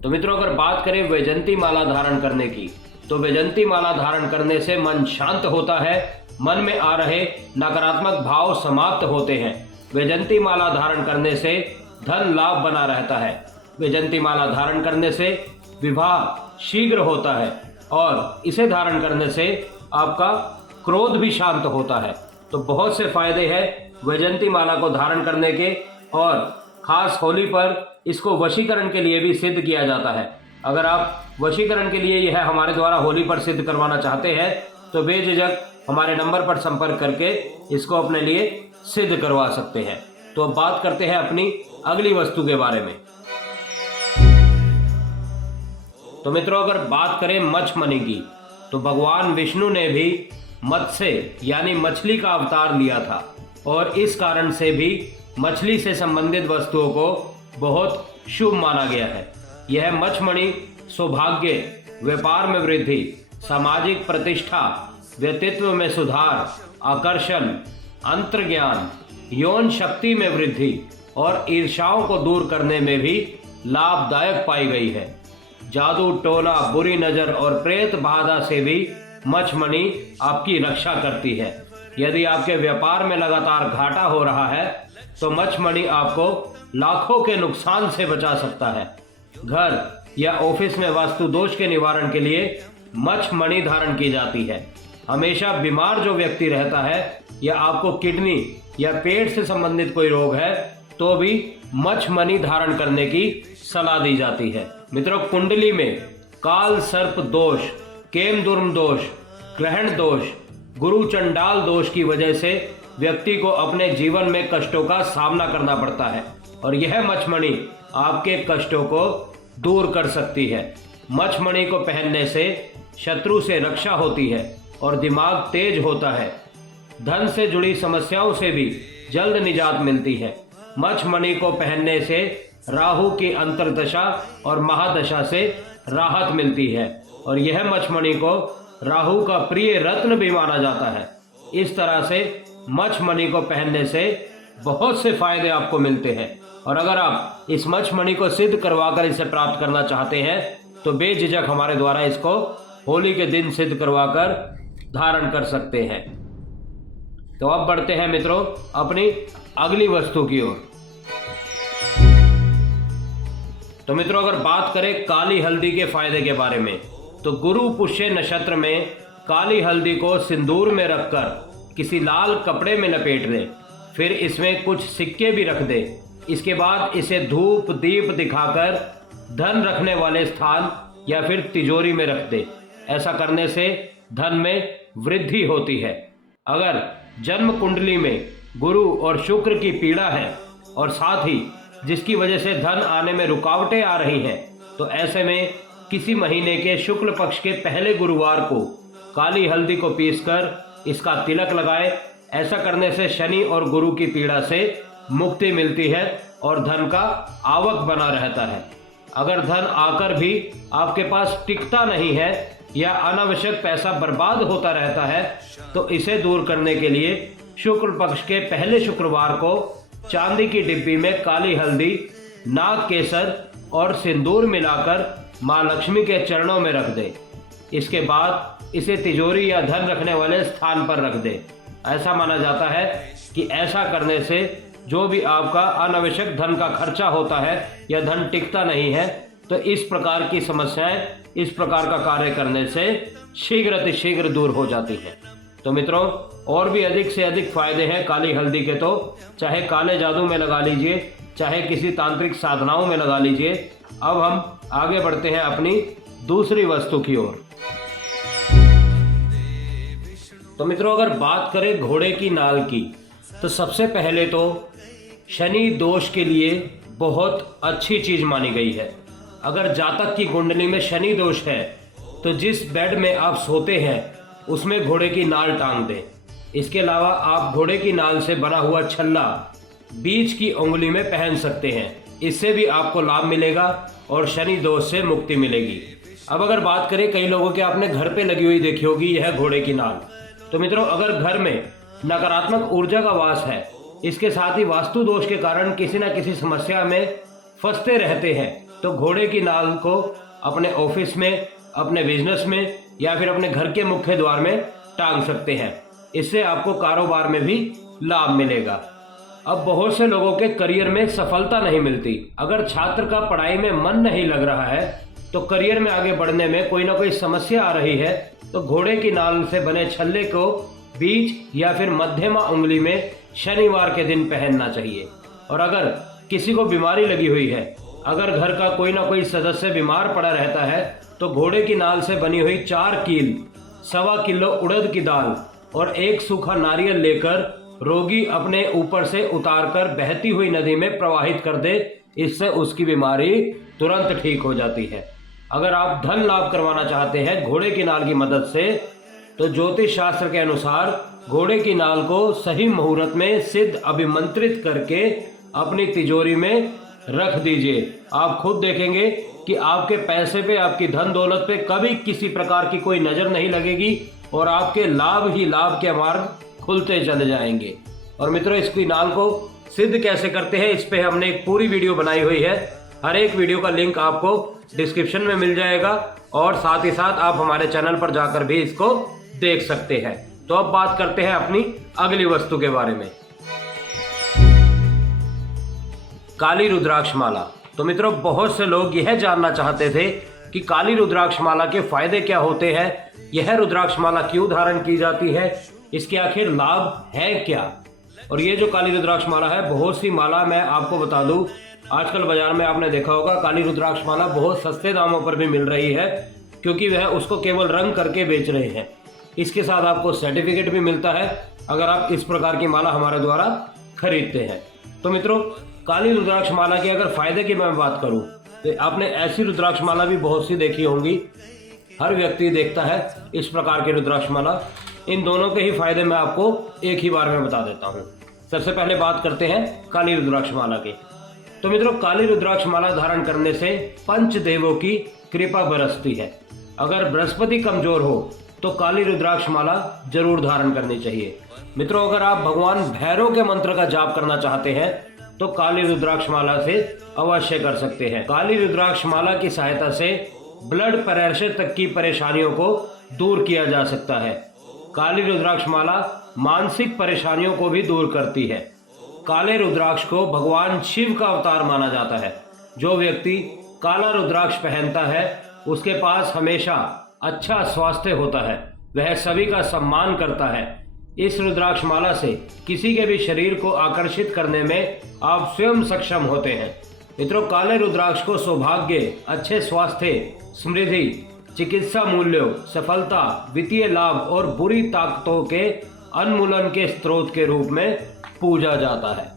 तो मित्रों, अगर बात करें वैजयंती माला धारण करने की, तो वैजयंती माला धारण करने से मन शांत होता है, मन में आ रहे नकारात्मक भाव समाप्त होते हैं। वैजयंती माला धारण करने से धन लाभ बना रहता है। वैजयंती माला धारण करने से विवाह शीघ्र होता है और इसे धारण करने से आपका क्रोध भी शांत होता है। तो बहुत से फायदे हैं वैजयंती माला को धारण करने के। और खास होली पर इसको वशीकरण के लिए भी सिद्ध किया जाता है। अगर आप वशीकरण के लिए यह हमारे द्वारा होली पर सिद्ध करवाना चाहते हैं तो बेझिझक हमारे नंबर पर संपर्क करके इसको अपने लिए सिद्ध करवा सकते हैं। तो अब बात करते हैं अपनी अगली वस्तु के बारे में। तो मित्रों, अगर बात करें मच्छमणि की, तो भगवान विष्णु ने भी मत्स्य यानी मछली का अवतार लिया था। और इस कारण से भी मछली से संबंधित वस्तुओं को बहुत शुभ माना गया है। यह मच्छमणि सौभाग्य, व्यापार में वृद्धि, सामाजिक प्रतिष्ठा, व्यक्तित्व में सुधार, आकर्षण, अंतर्ज्ञान, यौन शक्ति में वृद्धि और ईर्ष्याओं को दूर करने में भी लाभदायक पाई गई है। जादू टोना, बुरी नजर और प्रेत बाधा से भी मच्छमणि आपकी रक्षा करती है। यदि आपके व्यापार में लगातार घाटा हो रहा है तो मच्छमणि आपको लाखों के नुकसान से बचा सकता है। घर या ऑफिस में वास्तु दोष के निवारण के लिए मच्छमणि धारण की जाती है। हमेशा बीमार जो व्यक्ति रहता है या आपको किडनी या पेट से संबंधित कोई रोग है तो भी मच्छमणि धारण करने की सलाह दी जाती है। मित्रों, कुंडली में काल सर्प दोष, केमदुर्म दोष, ग्रहण दोष, गुरु चंडाल दोष की वजह से व्यक्ति को अपने जीवन में कष्टों का सामना करना पड़ता है और यह मच्छमणि आपके कष्टों को दूर कर सकती है। मच्छमणि को पहनने से शत्रु से रक्षा होती है और दिमाग तेज होता है। धन से जुड़ी समस्याओं से भी जल्द निजात मिलती है। मच्छमणि को पहनने से राहु की अंतर्दशा और महादशा से राहत मिलती है और यह मच्छमणि को राहु का प्रिय रत्न भी माना जाता है। इस तरह से मच्छमणि को पहनने से बहुत से फायदे आपको मिलते हैं। और अगर आप इस मच्छमणि को सिद्ध करवाकर इसे प्राप्त करना चाहते हैं तो बेझिझक हमारे द्वारा इसको होली के दिन सिद्ध करवाकर धारण कर सकते हैं। तो अब बढ़ते हैं मित्रों अपनी अगली वस्तु की ओर। तो मित्रों, अगर बात करें काली हल्दी के फायदे के बारे में, तो गुरु पुष्य नक्षत्र में काली हल्दी को सिंदूर में रखकर किसी लाल कपड़े में लपेट दें, फिर इसमें कुछ सिक्के भी रख दें। इसके बाद इसे धूप दीप दिखाकर धन रखने वाले स्थान या फिर तिजोरी में रख दें। ऐसा करने से धन में वृद्धि होती है। अगर जन्म कुंडली में गुरु और शुक्र की पीड़ा है और साथ ही जिसकी वजह से धन आने में रुकावटें आ रही हैं, तो ऐसे में किसी महीने के शुक्ल पक्ष के पहले गुरुवार को काली हल्दी को पीसकर इसका तिलक लगाए। ऐसा करने से शनि और गुरु की पीड़ा से मुक्ति मिलती है और धन का आवक बना रहता है। अगर धन आकर भी आपके पास टिकता नहीं है या अनावश्यक पैसा बर्बाद होता रहता है तो इसे दूर करने के लिए शुक्ल पक्ष के पहले शुक्रवार को चांदी की डिब्बी में काली हल्दी, नाग केसर और सिंदूर मिलाकर मां लक्ष्मी के चरणों में रख दे। इसके बाद इसे तिजोरी या धन रखने वाले स्थान पर रख दे। ऐसा माना जाता है कि ऐसा करने से जो भी आपका अनावश्यक धन का खर्चा होता है या धन टिकता नहीं है, तो इस प्रकार की समस्याएं इस प्रकार का कार्य करने से शीघ्र दूर हो जाती हैं। तो मित्रों, और भी अधिक से अधिक फायदे हैं काली हल्दी के, तो चाहे काले जादू में लगा लीजिए, चाहे किसी तांत्रिक साधनाओं में लगा लीजिए। अब हम आगे बढ़ते हैं अपनी दूसरी वस्तु की ओर। तो मित्रों, अगर बात करें घोड़े की नाल की, तो सबसे पहले तो शनि दोष के लिए बहुत अच्छी चीज मानी गई है। अगर जातक की कुंडली में शनि दोष है तो जिस बेड में आप सोते हैं उसमें घोड़े की नाल टांग दें। इसके अलावा आप घोड़े की नाल से बना हुआ छल्ला बीच की उंगली में पहन सकते हैं। इससे भी आपको लाभ मिलेगा और शनि दोष से मुक्ति मिलेगी। अब अगर बात करें, कई लोगों के आपने घर पे लगी हुई देखी होगी यह घोड़े की नाल। तो मित्रों, अगर घर में नकारात्मक ऊर्जा का वास है, इसके साथ ही वास्तु दोष के कारण किसी न किसी समस्या में फंसते रहते हैं, तो घोड़े की नाल को अपने ऑफिस में, अपने बिजनेस में या फिर अपने घर के मुख्य द्वार में टांग सकते हैं। इससे आपको कारोबार में भी लाभ मिलेगा। अब बहुत से लोगों के करियर में सफलता नहीं मिलती। अगर छात्र का पढ़ाई में मन नहीं लग रहा है, तो करियर में आगे बढ़ने में कोई ना कोई समस्या आ रही है, तो घोड़े की नाल से बने छल्ले को बीच या फिर मध्यमा उंगली में शनिवार के दिन पहनना चाहिए। और अगर किसी को बीमारी लगी हुई है, अगर घर का कोई ना कोई सदस्य बीमार पड़ा रहता है, तो घोड़े की नाल से बनी हुई 4 कील, 1.25 किलो उड़द की दाल और 1 सूखा नारियल लेकर रोगी अपने ऊपर से उतारकर बहती हुई नदी में प्रवाहित कर दे। इससे उसकी बीमारी तुरंत ठीक हो जाती है। अगर आप धन लाभ करवाना चाहते हैं घोड़े की नाल की मदद से, तो ज्योतिष शास्त्र के अनुसार घोड़े की नाल को सही मुहूर्त में सिद्ध अभिमंत्रित करके अपनी तिजोरी में रख दीजिए। आप खुद देखेंगे कि आपके पैसे पे, आपकी धन दौलत पे कभी किसी प्रकार की कोई नजर नहीं लगेगी और आपके लाभ ही लाभ के मार्ग खुलते चले जाएंगे। और मित्रों, इसकी नाल को सिद्ध कैसे करते हैं, इस पे हमने एक पूरी वीडियो बनाई हुई है। हर एक वीडियो का लिंक आपको डिस्क्रिप्शन में मिल जाएगा और साथ ही साथ आप हमारे चैनल पर जाकर भी इसको देख सकते हैं। तो अब बात करते हैं अपनी अगली वस्तु के बारे में, काली रुद्राक्ष माला। तो मित्रों, बहुत से लोग यह जानना चाहते थे कि काली रुद्राक्ष माला के फायदे क्या होते हैं, यह रुद्राक्ष माला क्यों धारण की जाती है, इसके आखिर लाभ है क्या। और ये जो काली रुद्राक्ष माला है, बहुत सी माला मैं आपको बता दूं, आजकल बाजार में आपने देखा होगा काली रुद्राक्ष माला बहुत सस्ते दामों पर भी मिल रही है, क्योंकि वह उसको केवल रंग करके बेच रहे हैं। इसके साथ आपको सर्टिफिकेट भी मिलता है अगर आप इस प्रकार की माला हमारे द्वारा खरीदते हैं। तो मित्रों, काली रुद्राक्ष माला के अगर फायदे की मैं बात करूं, तो आपने ऐसी रुद्राक्ष माला भी बहुत सी देखी होंगी। हर व्यक्ति देखता है इस प्रकार की रुद्राक्ष माला। इन दोनों के ही फायदे मैं आपको एक ही बार में बता देता हूं। सबसे पहले बात करते हैं काली रुद्राक्ष माला की। तो मित्रों, काली रुद्राक्ष माला धारण करने से पंचदेवों की कृपा बरसती है। अगर बृहस्पति कमजोर हो तो काली रुद्राक्ष माला जरूर धारण करनी चाहिए। मित्रों, अगर आप भगवान भैरव के मंत्र का जाप करना चाहते हैं तो काली रुद्राक्ष माला से अवश्य कर सकते हैं। काली रुद्राक्ष माला की सहायता से ब्लड प्रेशर तक की परेशानियों को दूर किया जा सकता है। काली रुद्राक्ष माला मानसिक परेशानियों को भी दूर करती है। काले रुद्राक्ष को भगवान शिव का अवतार माना जाता है। जो व्यक्ति काला रुद्राक्ष पहनता है उसके पास हमेशा अच्छा स्वास्थ्य होता है, वह सभी का सम्मान करता है। इस रुद्राक्ष माला से किसी के भी शरीर को आकर्षित करने में आप स्वयं सक्षम होते हैं। मित्रों, काले रुद्राक्ष को सौभाग्य, अच्छे स्वास्थ्य, समृद्धि, चिकित्सा मूल्यों, सफलता, वित्तीय लाभ और बुरी ताकतों के उन्मूलन के स्रोत के रूप में पूजा जाता है।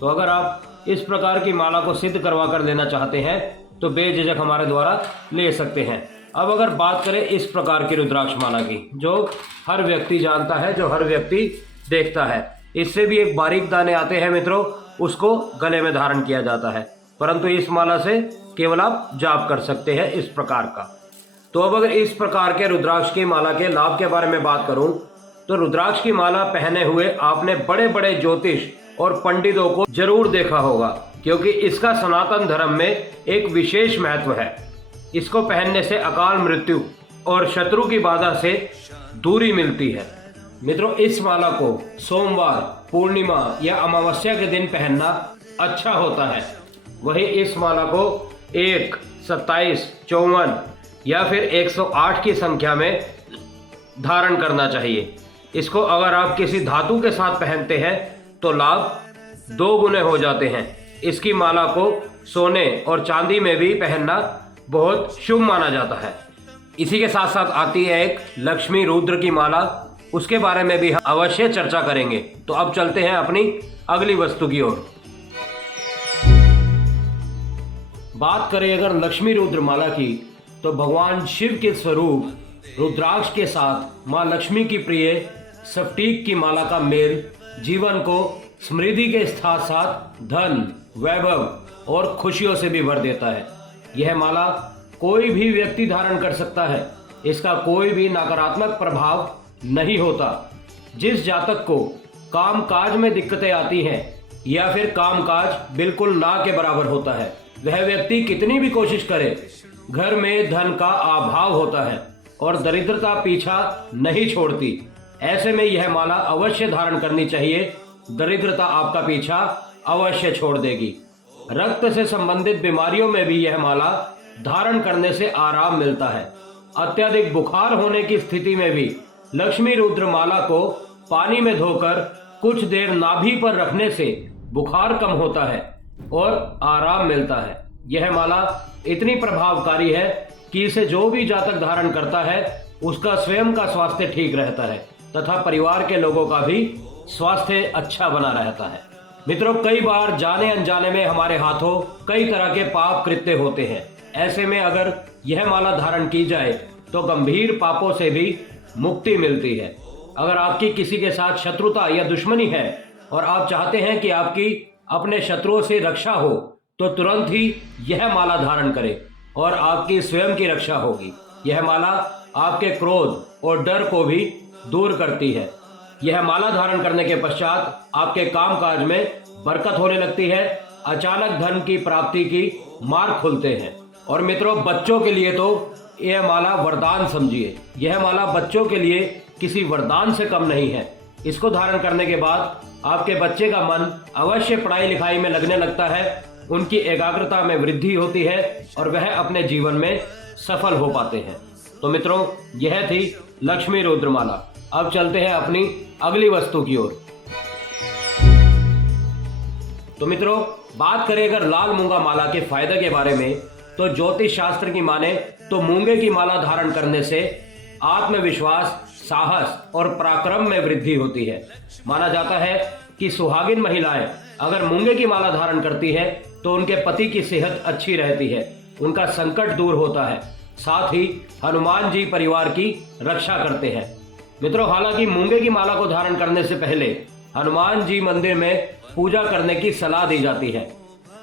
तो अगर आप इस प्रकार की माला को सिद्ध करवा कर लेना चाहते हैं तो बेझिझक हमारे द्वारा ले सकते हैं। अब अगर बात करें इस प्रकार की रुद्राक्ष माला की, जो हर व्यक्ति जानता है, जो हर व्यक्ति देखता है, इससे भी एक बारीक दाने आते हैं मित्रों, उसको गले में धारण किया जाता है, परंतु इस माला से केवल आप जाप कर सकते हैं इस प्रकार का। तो अब अगर इस प्रकार के रुद्राक्ष की माला के लाभ के बारे में बात करूं, तो रुद्राक्ष की माला पहने हुए आपने बड़े बड़े ज्योतिष और पंडितों को जरूर देखा होगा, क्योंकि इसका सनातन धर्म में एक विशेष महत्व है। इसको पहनने से अकाल मृत्यु और शत्रु की बाधा से दूरी मिलती है। मित्रों, इस माला को सोमवार, पूर्णिमा या अमावस्या के दिन पहनना अच्छा होता है। वहीं इस माला को 1, 27, 54 या फिर 108 की संख्या में धारण करना चाहिए। इसको अगर आप किसी धातु के साथ पहनते हैं तो लाभ 2 गुने हो जाते हैं। इसकी माला को सोने और चांदी में भी पहनना बहुत शुभ माना जाता है। इसी के साथ साथ आती है एक लक्ष्मी रुद्र की माला, उसके बारे में भी हम अवश्य चर्चा करेंगे। तो अब चलते हैं अपनी अगली वस्तु की ओर। बात करें अगर लक्ष्मी रुद्र माला की, तो भगवान शिव के स्वरूप रुद्राक्ष के साथ मां लक्ष्मी की प्रिय स्फटिक की माला का मेल जीवन को समृद्धि के साथ साथ धन, वैभव और खुशियों से भी भर देता है। यह माला कोई भी व्यक्ति धारण कर सकता है। इसका कोई भी नकारात्मक प्रभाव नहीं होता। जिस जातक को काम काज में दिक्कतें आती हैं या फिर काम काज बिल्कुल ना के बराबर होता है, वह व्यक्ति कितनी भी कोशिश करे, घर में धन का अभाव होता है और दरिद्रता पीछा नहीं छोड़ती। ऐसे में यह माला अवश्य धारण करनी चाहिए। दरिद्रता आपका पीछा अवश्य छोड़ देगी। रक्त से संबंधित बीमारियों में भी यह माला धारण करने से आराम मिलता है। अत्यधिक बुखार होने की स्थिति में भी लक्ष्मी रुद्र माला को पानी में धोकर कुछ देर नाभि पर रखने से बुखार कम होता है और आराम मिलता है। यह माला इतनी प्रभावकारी है कि इसे जो भी जातक धारण करता है उसका स्वयं का स्वास्थ्य ठीक रहता है तथा परिवार के लोगों का भी स्वास्थ्य अच्छा बना रहता है। मित्रों, कई बार जाने अनजाने में हमारे हाथों कई तरह के पाप कृत्य होते हैं। ऐसे में अगर यह माला धारण की जाए तो गंभीर पापों से भी मुक्ति मिलती है। अगर आपकी किसी के साथ शत्रुता या दुश्मनी है और आप चाहते हैं कि आपकी अपने शत्रुओं से रक्षा हो, तो तुरंत ही यह माला धारण करें और आपकी स्वयं की रक्षा होगी। यह माला आपके क्रोध और डर को भी दूर करती है। यह माला धारण करने के पश्चात आपके कामकाज में बरकत होने लगती है। अचानक धन की प्राप्ति की मार्ग खुलते हैं। और मित्रों, बच्चों के लिए तो यह माला वरदान समझिए। यह माला बच्चों के लिए किसी वरदान से कम नहीं है। इसको धारण करने के बाद आपके बच्चे का मन अवश्य पढ़ाई लिखाई में लगने लगता है, उनकी एकाग्रता में वृद्धि होती है और वह अपने जीवन में सफल हो पाते हैं। तो मित्रों, यह थी लक्ष्मी रुद्र माला। अब चलते हैं अपनी अगली वस्तु की ओर। तो मित्रों, बात करें अगर लाल मूंगा माला के फायदे के बारे में, तो ज्योतिष शास्त्र की माने तो मूंगे की माला धारण करने से आत्मविश्वास, साहस और पराक्रम में वृद्धि होती है। माना जाता है कि सुहागिन महिलाएं अगर मूंगे की माला धारण करती है तो उनके पति की सेहत अच्छी रहती है, उनका संकट दूर होता है, साथ ही हनुमान जी परिवार की रक्षा करते हैं। मित्रों, हालांकि मूंगे की माला को धारण करने से पहले हनुमान जी मंदिर में पूजा करने की सलाह दी जाती है।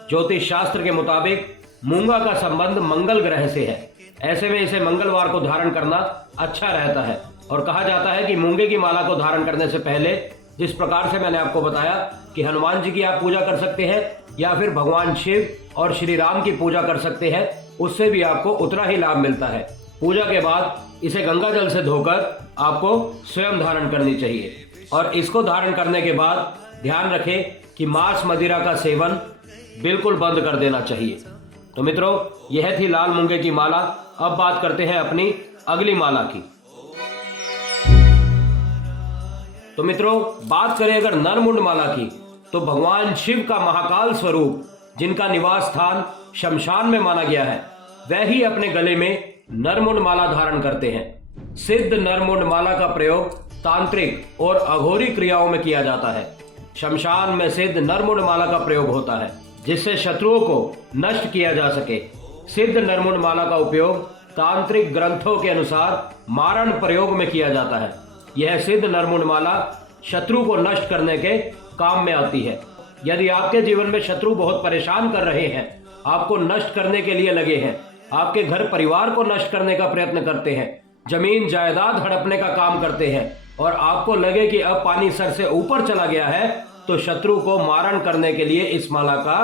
ज्योतिष शास्त्र के मुताबिक मूंगा का संबंध मंगल ग्रह से है। ऐसे में इसे मंगलवार को धारण करना अच्छा रहता है और कहा जाता है कि मूंगे की माला को धारण करने से पहले जिस प्रकार से मैंने आपको बताया कि हनुमान जी की आप पूजा कर सकते हैं या फिर भगवान शिव और श्री राम की पूजा कर सकते हैं, उससे भी आपको उतना ही लाभ मिलता है। पूजा के बाद इसे गंगा जल से धोकर आपको स्वयं धारण करनी चाहिए और इसको धारण करने के बाद ध्यान रखें कि मांस मदिरा का सेवन बिल्कुल बंद कर देना चाहिए। तो मित्रों, यह थी लाल मूंगे की माला। अब बात करते हैं अपनी अगली माला की। तो मित्रों, बात करें अगर नरमुंड माला की, तो भगवान शिव का महाकाल स्वरूप जिनका निवास स्थान शमशान में माना गया है, वह ही अपने गले में नरमुंड माला धारण करते हैं। सिद्ध नरमुंड माला का प्रयोग तांत्रिक और अघोरी क्रियाओं में किया जाता है। शमशान में सिद्ध नरमुंड माला का प्रयोग होता है जिससे शत्रुओं को नष्ट किया जा सके। सिद्ध नरमुंड माला का उपयोग तांत्रिक ग्रंथों के अनुसार मारण प्रयोग में किया जाता है। यह सिद्ध नरमुंड माला शत्रु को नष्ट करने के काम में आती है। यदि आपके जीवन में शत्रु बहुत परेशान कर रहे हैं, आपको नष्ट करने के लिए लगे हैं, आपके घर परिवार को नष्ट करने का प्रयत्न करते हैं, जमीन जायदाद हड़पने का काम करते हैं और आपको लगे कि अब पानी सर से ऊपर चला गया है, तो शत्रु को मारण करने के लिए इस माला का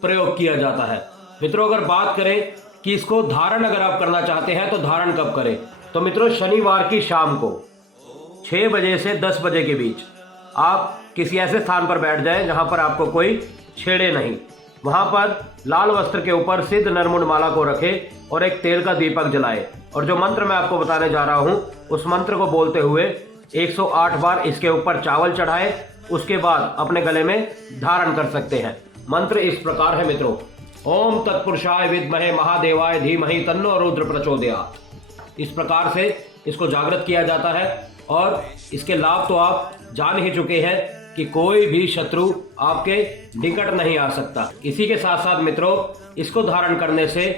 प्रयोग किया जाता है। मित्रों, अगर बात करें कि इसको धारण अगर आप करना चाहते हैं तो धारण कब करें, तो मित्रों शनिवार की शाम को 6 बजे से 10 बजे के बीच आप किसी ऐसे स्थान पर बैठ जाएं जहां पर आपको कोई छेड़े नहीं। वहां पर लाल वस्त्र के ऊपर सिद्ध नरमुंड माला को रखें और एक तेल का दीपक जलाएं और जो मंत्र मैं आपको बताने जा रहा हूं उस मंत्र को बोलते हुए 108 बार इसके ऊपर चावल चढ़ाएं। उसके बाद अपने गले में धारण कर सकते हैं। मंत्र इस प्रकार है मित्रों, ओम तत्पुरुषाय विद्महे महादेवाय धीमहि तन्नो रुद्र प्रचोदयात्। इस प्रकार से इसको जागृत किया जाता है और इसके लाभ तो आप जान ही चुके हैं कि कोई भी शत्रु आपके निकट नहीं आ सकता। इसी के साथ साथ मित्रों इसको धारण करने से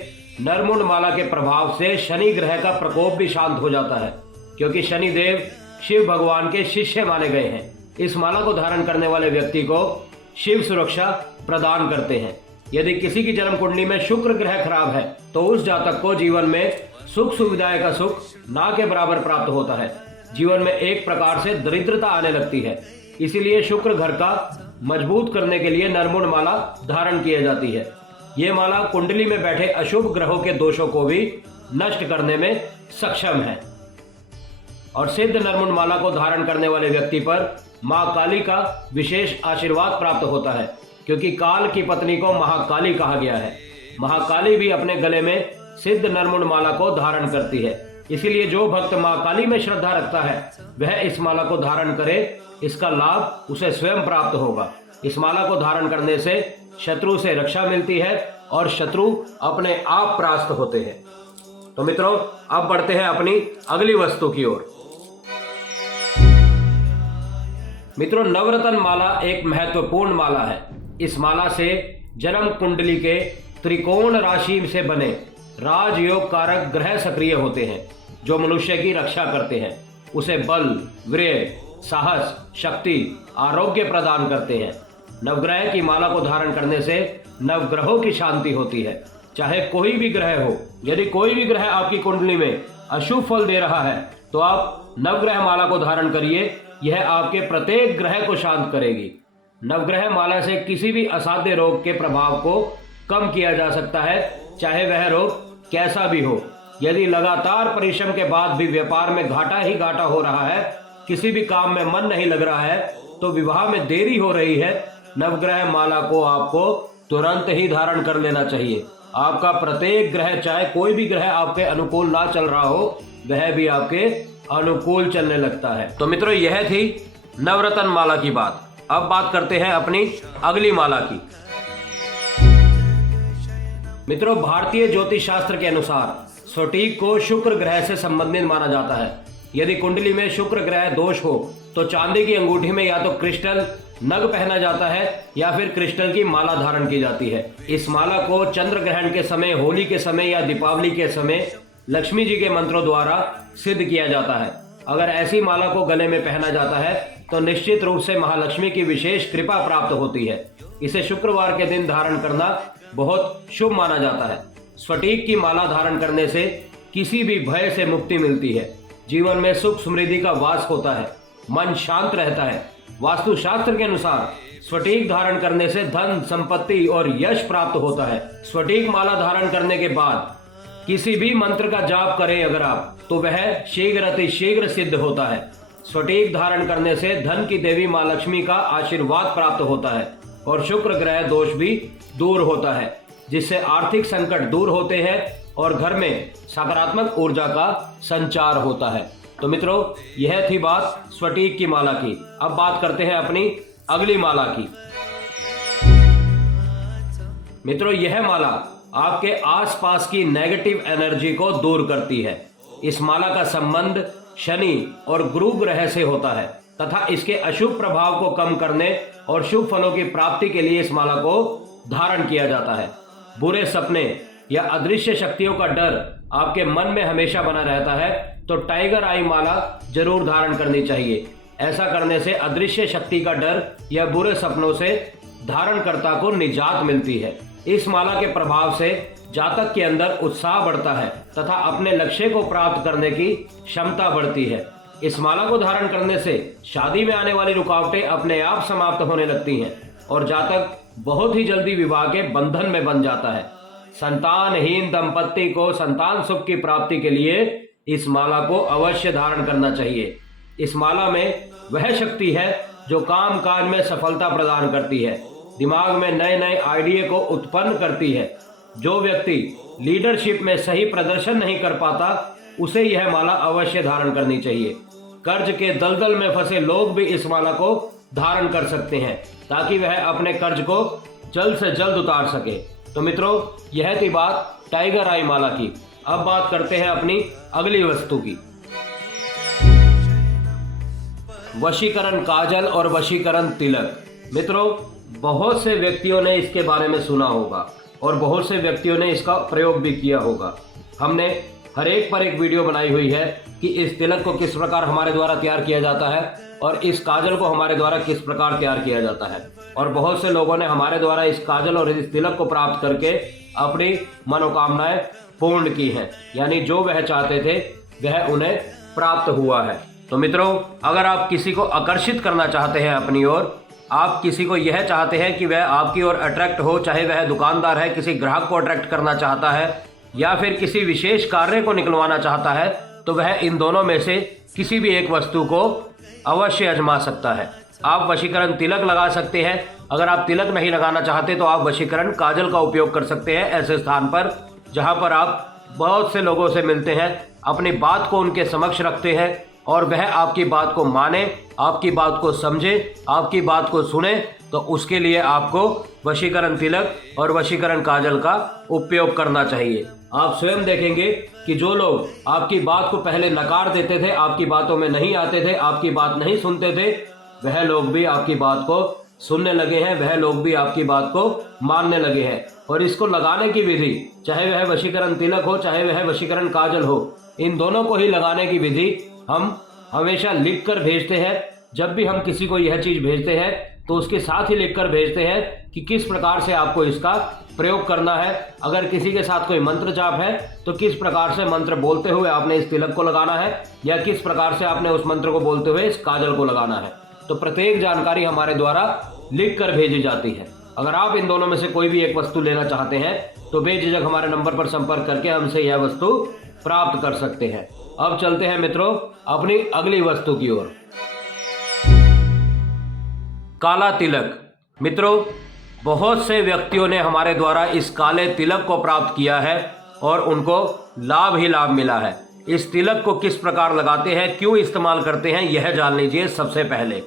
नरमुंड माला के प्रभाव से शनि ग्रह का प्रकोप भी शांत हो जाता है, क्योंकि शनि देव शिव भगवान के शिष्य माने गए हैं। इस माला को धारण करने वाले व्यक्ति को शिव सुरक्षा प्रदान करते हैं। यदि किसी की जन्म कुंडली में शुक्र ग्रह खराब है तो उस जातक को जीवन में सुख सुविधाएं का सुख ना के बराबर प्राप्त होता है। जीवन में एक प्रकार से दरिद्रता आने लगती है। इसीलिए शुक्र घर का मजबूत करने के लिए नरमुंड माला धारण की जाती है। ये माला कुंडली में बैठे अशुभ ग्रहों के दोषों को भी नष्ट करने में सक्षम है। और सिद्ध नरमुंड माला को धारण करने वाले व्यक्ति पर मां काली का विशेष आशीर्वाद प्राप्त होता है, क्योंकि काल की पत्नी को महाकाली कहा गया है। महाकाली भी अपने गले में सिद्ध नरमुंड माला को धारण करती है। इसीलिए जो भक्त मां काली में श्रद्धा रखता है वह इस माला को धारण करे, इसका लाभ उसे स्वयं प्राप्त होगा। इस माला को धारण करने से शत्रु से रक्षा मिलती है और शत्रु अपने आप परास्त होते हैं। तो मित्रों अब बढ़ते हैं अपनी अगली वस्तु की ओर। मित्रों नवरत्न माला एक महत्वपूर्ण माला है। इस माला से जन्म कुंडली के त्रिकोण राशि से बने राजयोग कारक ग्रह सक्रिय होते हैं, जो मनुष्य की रक्षा करते हैं, उसे बल, वीर्य, साहस, शक्ति, आरोग्य प्रदान करते हैं। नवग्रह की माला को धारण करने से नवग्रहों की शांति होती है। चाहे कोई भी ग्रह हो, यदि कोई भी ग्रह आपकी कुंडली में अशुभ फल दे रहा है तो आप नवग्रह माला को धारण करिए, यह आपके प्रत्येक ग्रह को शांत करेगी। नवग्रह माला से किसी भी असाध्य रोग के प्रभाव को कम किया जा सकता है, चाहे वह रोग कैसा भी हो। यदि लगातार परिश्रम के बाद भी व्यापार में घाटा ही घाटा हो रहा है, किसी भी काम में मन नहीं लग रहा है, तो विवाह में देरी हो रही है, नवग्रह माला को आपको तुरंत ही धारण कर लेना चाहिए। आपका प्रत्येक ग्रह, चाहे कोई भी ग्रह आपके अनुकूल ना चल रहा हो, वह भी आपके अनुकूल चलने लगता है। तो मित्रों यह थी नवरत्न माला की बात। अब बात करते हैं अपनी अगली माला की। मित्रों भारतीय ज्योतिष शास्त्र के अनुसार स्फटिक को शुक्र ग्रह से संबंधित माना जाता है। यदि कुंडली में शुक्र ग्रह दोष हो तो चांदी की अंगूठी में या तो क्रिस्टल नग पहना जाता है या फिर क्रिस्टल की माला धारण की जाती है। इस माला को चंद्र ग्रहण के समय, होली के समय या दीपावली के समय लक्ष्मी जी के मंत्रों द्वारा सिद्ध किया जाता है। अगर ऐसी माला को गले में पहना जाता है तो निश्चित रूप से महालक्ष्मी की विशेष कृपा प्राप्त होती है। इसे शुक्रवार के दिन धारण करना बहुत शुभ माना जाता है। स्फटिक की माला धारण करने से किसी भी भय से मुक्ति मिलती है, जीवन में सुख समृद्धि का वास होता है, मन शांत रहता है। वास्तु शास्त्र के अनुसार स्फटिक धारण करने से धन, संपत्ति और यश प्राप्त होता है। स्फटिक माला धारण करने के बाद किसी भी मंत्र का जाप करें अगर आप, तो वह शीघ्र अति शीघ्र सिद्ध होता है। स्फटिक धारण करने से धन की देवी मां लक्ष्मी का आशीर्वाद प्राप्त होता है और शुक्र ग्रह दोष भी दूर होता है, जिससे आर्थिक संकट दूर होते हैं और घर में सकारात्मक ऊर्जा का संचार होता है। तो मित्रों यह थी बात स्फटिक की माला की। अब बात करते हैं अपनी अगली माला की। मित्रों यह माला आपके आसपास की नेगेटिव एनर्जी को दूर करती है। इस माला का संबंध शनि और गुरु ग्रह से होता है तथा इसके अशुभ प्रभाव को कम करने और शुभ फलों की प्राप्ति के लिए इस माला को धारण किया जाता है। बुरे सपने या अदृश्य शक्तियों का डर आपके मन में हमेशा बना रहता है तो टाइगर आई माला जरूर धारण करनी चाहिए। ऐसा करने से अदृश्य शक्ति का डर या बुरे सपनों से धारणकर्ता को निजात मिलती है। इस माला के प्रभाव से जातक के अंदर उत्साह बढ़ता है तथा अपने लक्ष्य को प्राप्त करने की क्षमता बढ़ती है। इस माला को धारण करने से शादी में आने वाली रुकावटें अपने आप समाप्त होने लगती हैं और जातक बहुत ही जल्दी विवाह के बंधन में बन जाता है। संतानहीन दंपत्ति को संतान सुख की प्राप्ति के लिए इस माला को अवश्य धारण करना चाहिए। इस माला में वह शक्ति है जो काम काज में सफलता प्रदान करती है, दिमाग में नए नए आइडिया को उत्पन्न करती है। जो व्यक्ति लीडरशिप में सही प्रदर्शन नहीं कर पाता उसे यह माला अवश्य धारण करनी चाहिए। कर्ज के दलदल में फंसे लोग भी इस माला को धारण कर सकते हैं ताकि वह अपने कर्ज को जल्द से जल्द उतार सके। तो मित्रों, यह थी बात टाइगर आई माला की। अब बात करते हैं अपनी अगली वस्तु की। वशीकरण काजल और वशीकरण तिलक। मित्रों, बहुत से व्यक्तियों ने इसके बारे में सुना होगा और बहुत से व्यक्तियों ने इसका प्रयोग भी किया होगा। हमने हर एक पर एक वीडियो बनाई हुई है कि इस तिलक को किस प्रकार हमारे द्वारा तैयार किया जाता है और इस काजल को हमारे द्वारा किस प्रकार तैयार किया जाता है। और बहुत से लोगों ने हमारे द्वारा इस काजल और इस तिलक को प्राप्त करके अपनी मनोकामनाएं पूर्ण की हैं, यानी जो वह चाहते थे वह उन्हें प्राप्त हुआ है। तो मित्रों, अगर आप किसी को आकर्षित करना चाहते हैं अपनी ओर, आप किसी को यह चाहते हैं कि वह आपकी ओर अट्रैक्ट हो, चाहे वह दुकानदार है, किसी ग्राहक को अट्रैक्ट करना चाहता है या फिर किसी विशेष कार्य को निकलवाना चाहता है, तो वह इन दोनों में से किसी भी एक वस्तु को अवश्य आजमा सकता है। आप वशीकरण तिलक लगा सकते हैं। अगर आप तिलक नहीं लगाना चाहते तो आप वशीकरण काजल का उपयोग कर सकते हैं ऐसे स्थान पर जहां पर आप बहुत से लोगों से मिलते हैं, अपनी बात को उनके समक्ष रखते हैं और वह आपकी बात को माने, आपकी बात को समझे, आपकी बात को सुने। तो उसके लिए आपको वशीकरण तिलक और वशीकरण काजल का उपयोग करना चाहिए। आप स्वयं देखेंगे कि जो लोग आपकी बात को पहले नकार देते थे, आपकी बातों में नहीं आते थे, आपकी बात नहीं सुनते थे, वह लोग भी आपकी बात को सुनने लगे हैं, वह लोग भी आपकी बात को मानने लगे हैं। और इसको लगाने की विधि, चाहे वह वशीकरण तिलक हो, चाहे वह वशीकरण काजल हो, इन दोनों को ही लगाने की विधि हम हमेशा लिख कर भेजते हैं। जब भी हम किसी को यह चीज भेजते हैं तो उसके साथ ही लिख कर भेजते हैं कि किस प्रकार से आपको इसका प्रयोग करना है। अगर किसी के साथ कोई मंत्र जाप है तो किस प्रकार से मंत्र बोलते हुए आपने इस तिलक को लगाना है या किस प्रकार से आपने उस मंत्र को बोलते हुए इस काजल को लगाना है। तो प्रत्येक जानकारी हमारे द्वारा लिख कर भेजी जाती है। अगर आप इन दोनों में से कोई भी एक वस्तु लेना चाहते हैं तो बेझिझक हमारे नंबर पर संपर्क करके हमसे यह वस्तु प्राप्त कर सकते हैं। अब चलते हैं मित्रों अपनी अगली वस्तु की ओर। काला तिलक। मित्रों, बहुत से व्यक्तियों ने हमारे द्वारा इस काले तिलक को प्राप्त किया है और उनको लाभ ही लाभ मिला है। इस तिलक को किस प्रकार लगाते हैं, क्यों इस्तेमाल करते हैं, यह जान लीजिए। सबसे पहले,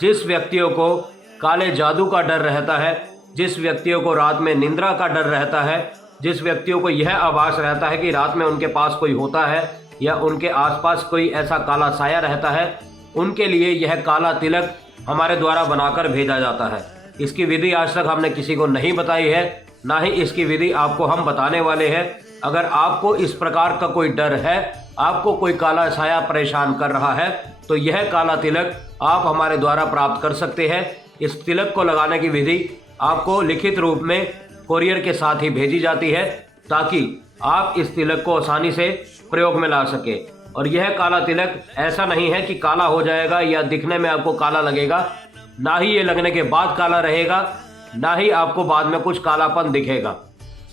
जिस व्यक्तियों को काले जादू का डर रहता है, जिस व्यक्तियों को रात में निंद्रा का डर रहता है, जिस व्यक्तियों को यह आभास रहता है कि रात में उनके पास कोई होता है या उनके आसपास कोई ऐसा काला साया रहता है, उनके लिए यह काला तिलक हमारे द्वारा बनाकर भेजा जाता है। इसकी विधि आज तक हमने किसी को नहीं बताई है, ना ही इसकी विधि आपको हम बताने वाले हैं। अगर आपको इस प्रकार का कोई डर है, आपको कोई काला साया परेशान कर रहा है, तो यह काला तिलक आप हमारे द्वारा प्राप्त कर सकते हैं। इस तिलक को लगाने की विधि आपको लिखित रूप में कोरियर के साथ ही भेजी जाती है ताकि आप इस तिलक को आसानी से प्रयोग में ला सके। और यह काला तिलक ऐसा नहीं है कि काला हो जाएगा या दिखने में आपको काला लगेगा, ना ही ये लगने के बाद काला रहेगा, ना ही आपको बाद में कुछ कालापन दिखेगा।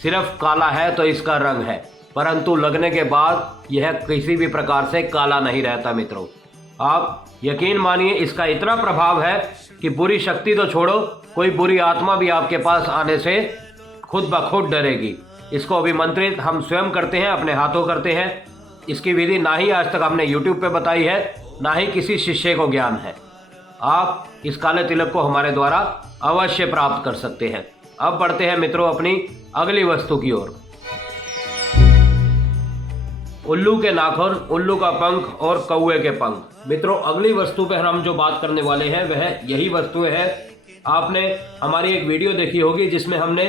सिर्फ काला है तो इसका रंग है, परंतु लगने के बाद यह किसी भी प्रकार से काला नहीं रहता। मित्रों, आप यकीन मानिए, इसका इतना प्रभाव है कि बुरी शक्ति तो छोड़ो, कोई बुरी आत्मा भी आपके पास आने से खुद ब खुद डरेगी। इसको अभिमंत्रित हम स्वयं करते हैं, अपने हाथों करते हैं। इसकी विधि ना ही आज तक हमने YouTube पे बताई है, ना ही किसी शिष्य को ज्ञान है। आप इस काले तिलक को हमारे द्वारा अवश्य प्राप्त कर सकते हैं। अब बढ़ते हैं मित्रों अपनी अगली वस्तु की ओर। उल्लू के नाखून, उल्लू का पंख और कौवे के पंख। मित्रों, अगली वस्तु पर हम जो बात करने वाले हैं वह यही वस्तुएं हैं। आपने हमारी एक वीडियो देखी होगी जिसमें हमने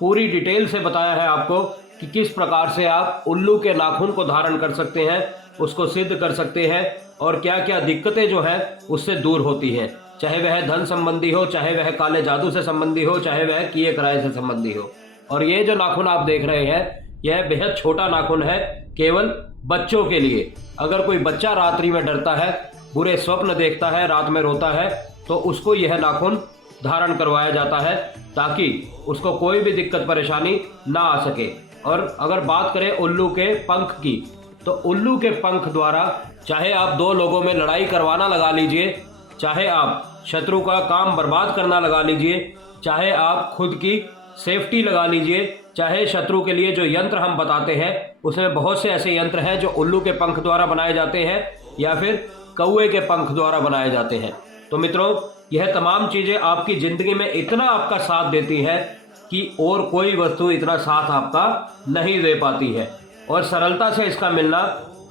पूरी डिटेल से बताया है आपको कि किस प्रकार से आप उल्लू के नाखून को धारण कर सकते हैं, उसको सिद्ध कर सकते हैं और क्या क्या दिक्कतें जो है उससे दूर होती हैं, चाहे वह धन संबंधी हो, चाहे वह काले जादू से संबंधी हो, चाहे वह किए कराए से संबंधी हो। और ये जो नाखून आप देख रहे हैं यह बेहद छोटा नाखून है, केवल बच्चों के लिए। अगर कोई बच्चा रात्रि में डरता है, बुरे स्वप्न देखता है, रात में रोता है, तो उसको यह नाखून धारण करवाया जाता है ताकि उसको कोई भी दिक्कत परेशानी ना आ सके। और अगर बात करें उल्लू के पंख की, तो उल्लू के पंख द्वारा चाहे आप दो लोगों में लड़ाई करवाना लगा लीजिए, चाहे आप शत्रु का काम बर्बाद करना लगा लीजिए, चाहे आप खुद की सेफ्टी लगा लीजिए, चाहे शत्रु के लिए जो यंत्र हम बताते हैं उसमें बहुत से ऐसे यंत्र हैं जो उल्लू के पंख द्वारा बनाए जाते हैं या फिर कौवे के पंख द्वारा बनाए जाते हैं। तो मित्रों, यह तमाम चीज़ें आपकी ज़िंदगी में इतना आपका साथ देती है कि और कोई वस्तु इतना साथ आपका नहीं दे पाती है। और सरलता से इसका मिलना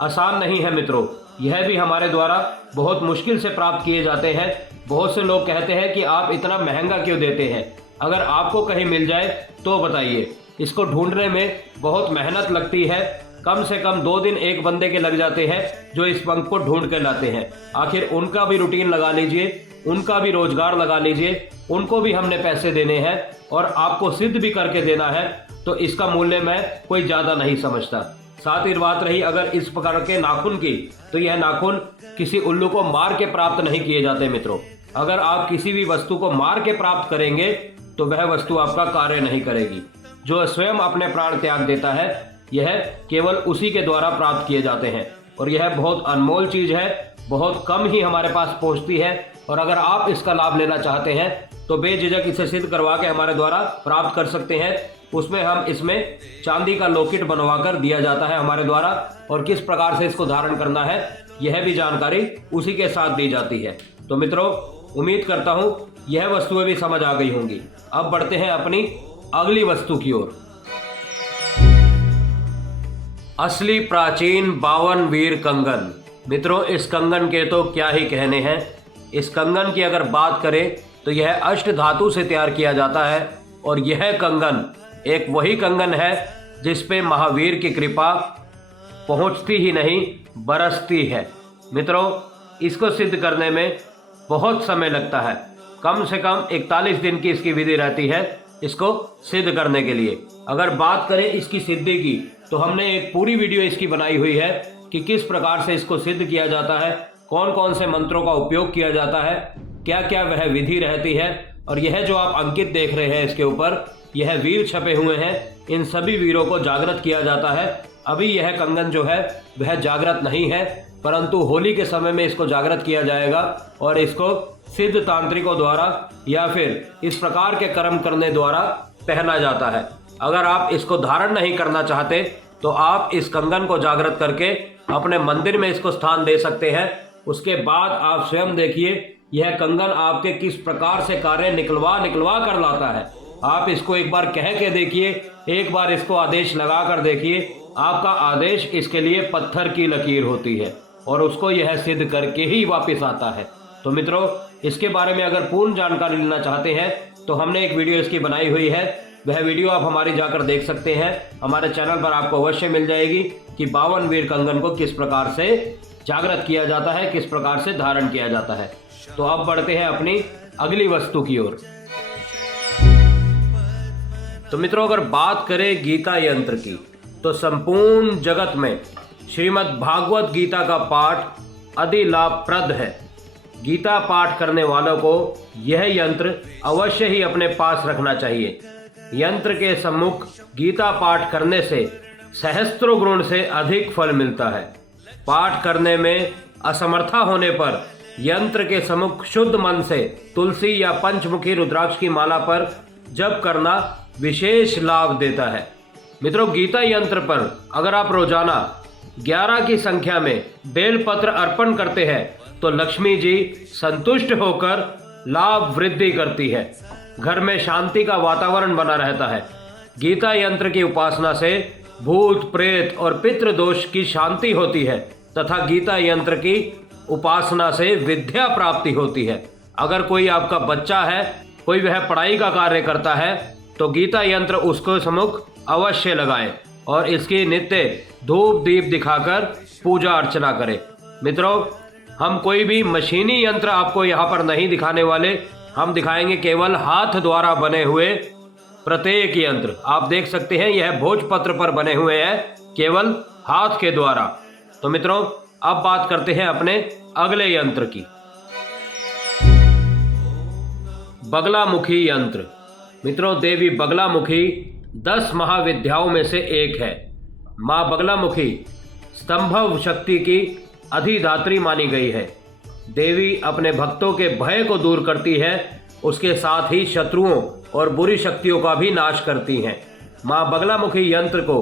आसान नहीं है मित्रों, यह भी हमारे द्वारा बहुत मुश्किल से प्राप्त किए जाते हैं। बहुत से लोग कहते हैं कि आप इतना महंगा क्यों देते हैं, अगर आपको कहीं मिल जाए तो बताइए। इसको ढूंढने में बहुत मेहनत लगती है, कम से कम 2 दिन एक बंदे के लग जाते हैं जो इस पंख को ढूंढ कर लाते हैं। आखिर उनका भी रूटीन लगा लीजिए, उनका भी रोजगार लगा लीजिए, उनको भी हमने पैसे देने हैं और आपको सिद्ध भी करके देना है, तो इसका मूल्य मैं कोई ज़्यादा नहीं समझता। साथ ही बात रही अगर इस प्रकार के नाखून की, तो यह नाखून किसी उल्लू को मार के प्राप्त नहीं किए जाते मित्रों। अगर आप किसी भी वस्तु को मार के प्राप्त करेंगे तो वह वस्तु आपका कार्य नहीं करेगी। जो स्वयं अपने प्राण त्याग देता है, यह केवल उसी के द्वारा प्राप्त किए जाते हैं और यह बहुत अनमोल चीज़ है, बहुत कम ही हमारे पास पहुंचती है। और अगर आप इसका लाभ लेना चाहते हैं तो बेझिझक इसे सिद्ध करवा के हमारे द्वारा प्राप्त कर सकते हैं। उसमें हम इसमें चांदी का लॉकेट बनवा कर दिया जाता है हमारे द्वारा, और किस प्रकार से इसको धारण करना है यह भी जानकारी उसी के साथ दी जाती है। तो मित्रों, उम्मीद करता हूँ यह वस्तुएं भी समझ आ गई होंगी। अब बढ़ते हैं अपनी अगली वस्तु की ओर। असली प्राचीन 52 वीर कंगन। मित्रों, इस कंगन के तो क्या ही कहने हैं। इस कंगन की अगर बात करें तो यह अष्ट धातु से तैयार किया जाता है और यह कंगन एक वही कंगन है जिस पे महावीर की कृपा पहुंचती ही नहीं बरसती है। मित्रों, इसको सिद्ध करने में बहुत समय लगता है, कम से कम 41 दिन की इसकी विधि रहती है इसको सिद्ध करने के लिए। अगर बात करें इसकी सिद्धि की, तो हमने एक पूरी वीडियो इसकी बनाई हुई है कि किस प्रकार से इसको सिद्ध किया जाता है, कौन कौन से मंत्रों का उपयोग किया जाता है, क्या क्या वह विधि रहती है। और यह जो आप अंकित देख रहे हैं इसके ऊपर, यह वीर छपे हुए हैं, इन सभी वीरों को जागृत किया जाता है। अभी यह कंगन जो है वह जागृत नहीं है, परंतु होली के समय में इसको जागृत किया जाएगा और इसको सिद्ध तांत्रिकों द्वारा या फिर इस प्रकार के कर्म करने द्वारा पहना जाता है। अगर आप इसको धारण नहीं करना चाहते तो आप इस कंगन को जागृत करके अपने मंदिर में इसको स्थान दे सकते हैं। उसके बाद आप स्वयं देखिए यह कंगन आपके किस प्रकार से कार्य निकलवा कर लाता है। आप इसको एक बार कह के देखिए, एक बार इसको आदेश लगा कर देखिए, आपका आदेश इसके लिए पत्थर की लकीर होती है और उसको यह सिद्ध करके ही वापस आता है। तो मित्रों, इसके बारे में अगर पूर्ण जानकारी लेना चाहते हैं तो हमने एक वीडियो इसकी बनाई हुई है, वह वीडियो आप हमारी जाकर देख सकते हैं। हमारे चैनल पर आपको अवश्य मिल जाएगी कि 52 वीर कंगन को किस प्रकार से जागृत किया जाता है, किस प्रकार से धारण किया जाता है। तो अब बढ़ते हैं अपनी अगली वस्तु की ओर। तो मित्रों, अगर बात करें गीता यंत्र की, तो संपूर्ण जगत में श्रीमद् भागवत गीता का पाठ अति लाभप्रद है। गीता पाठ करने वालों को यह यंत्र अवश्य ही अपने पास रखना चाहिए। यंत्र के सम्मुख गीता पाठ करने से सहस्त्रों गुण से अधिक फल मिलता है। पाठ करने में असमर्था होने पर यंत्र के सम्मुख शुद्ध मन से तुलसी या पंचमुखी रुद्राक्ष की माला पर जप करना विशेष लाभ देता है। मित्रों, गीता यंत्र पर अगर आप रोजाना 11 की संख्या में बेलपत्र अर्पण करते हैं तो लक्ष्मी जी संतुष्ट होकर लाभ वृद्धि करती है, घर में शांति का वातावरण बना रहता है। गीता यंत्र की उपासना से भूत प्रेत और पितृ दोष की शांति होती है तथा गीता यंत्र की उपासना से विद्या प्राप्ति होती है। अगर कोई आपका बच्चा है, कोई वह पढ़ाई का कार्य करता है, तो गीता यंत्र उसको सम्मुख अवश्य लगाएं और इसकी नित्य धूप दीप दिखाकर पूजा अर्चना करें। मित्रों, हम कोई भी मशीनी यंत्र आपको यहाँ पर नहीं दिखाने वाले, हम दिखाएंगे केवल हाथ द्वारा बने हुए प्रत्येक यंत्र। आप देख सकते हैं यह भोजपत्र पर बने हुए हैं, केवल हाथ के द्वारा। तो मित्रों, अब बात करते हैं अपने अगले यंत्र की। बगलामुखी यंत्र। मित्रों, देवी बगलामुखी 10 महाविद्याओं में से एक है। मां बगलामुखी स्तंभव शक्ति की अधिधात्री मानी गई है। देवी अपने भक्तों के भय को दूर करती है, उसके साथ ही शत्रुओं और बुरी शक्तियों का भी नाश करती हैं। मां बगलामुखी यंत्र को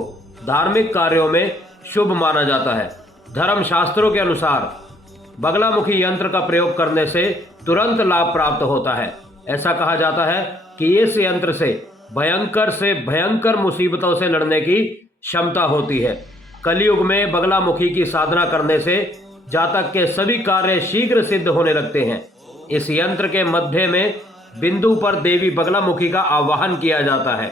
धार्मिक कार्यों में शुभ माना जाता है। धर्म शास्त्रों के अनुसार बगलामुखी यंत्र का प्रयोग करने से तुरंत लाभ प्राप्त होता है। ऐसा कहा जाता है कि इस यंत्र से भयंकर मुसीबतों से लड़ने की क्षमता होती है। कलयुग में बगलामुखी की साधना करने से जातक के सभी कार्य शीघ्र सिद्ध होने लगते हैं। इस यंत्र के मध्य में बिंदु पर देवी बगलामुखी का आवाहन किया जाता है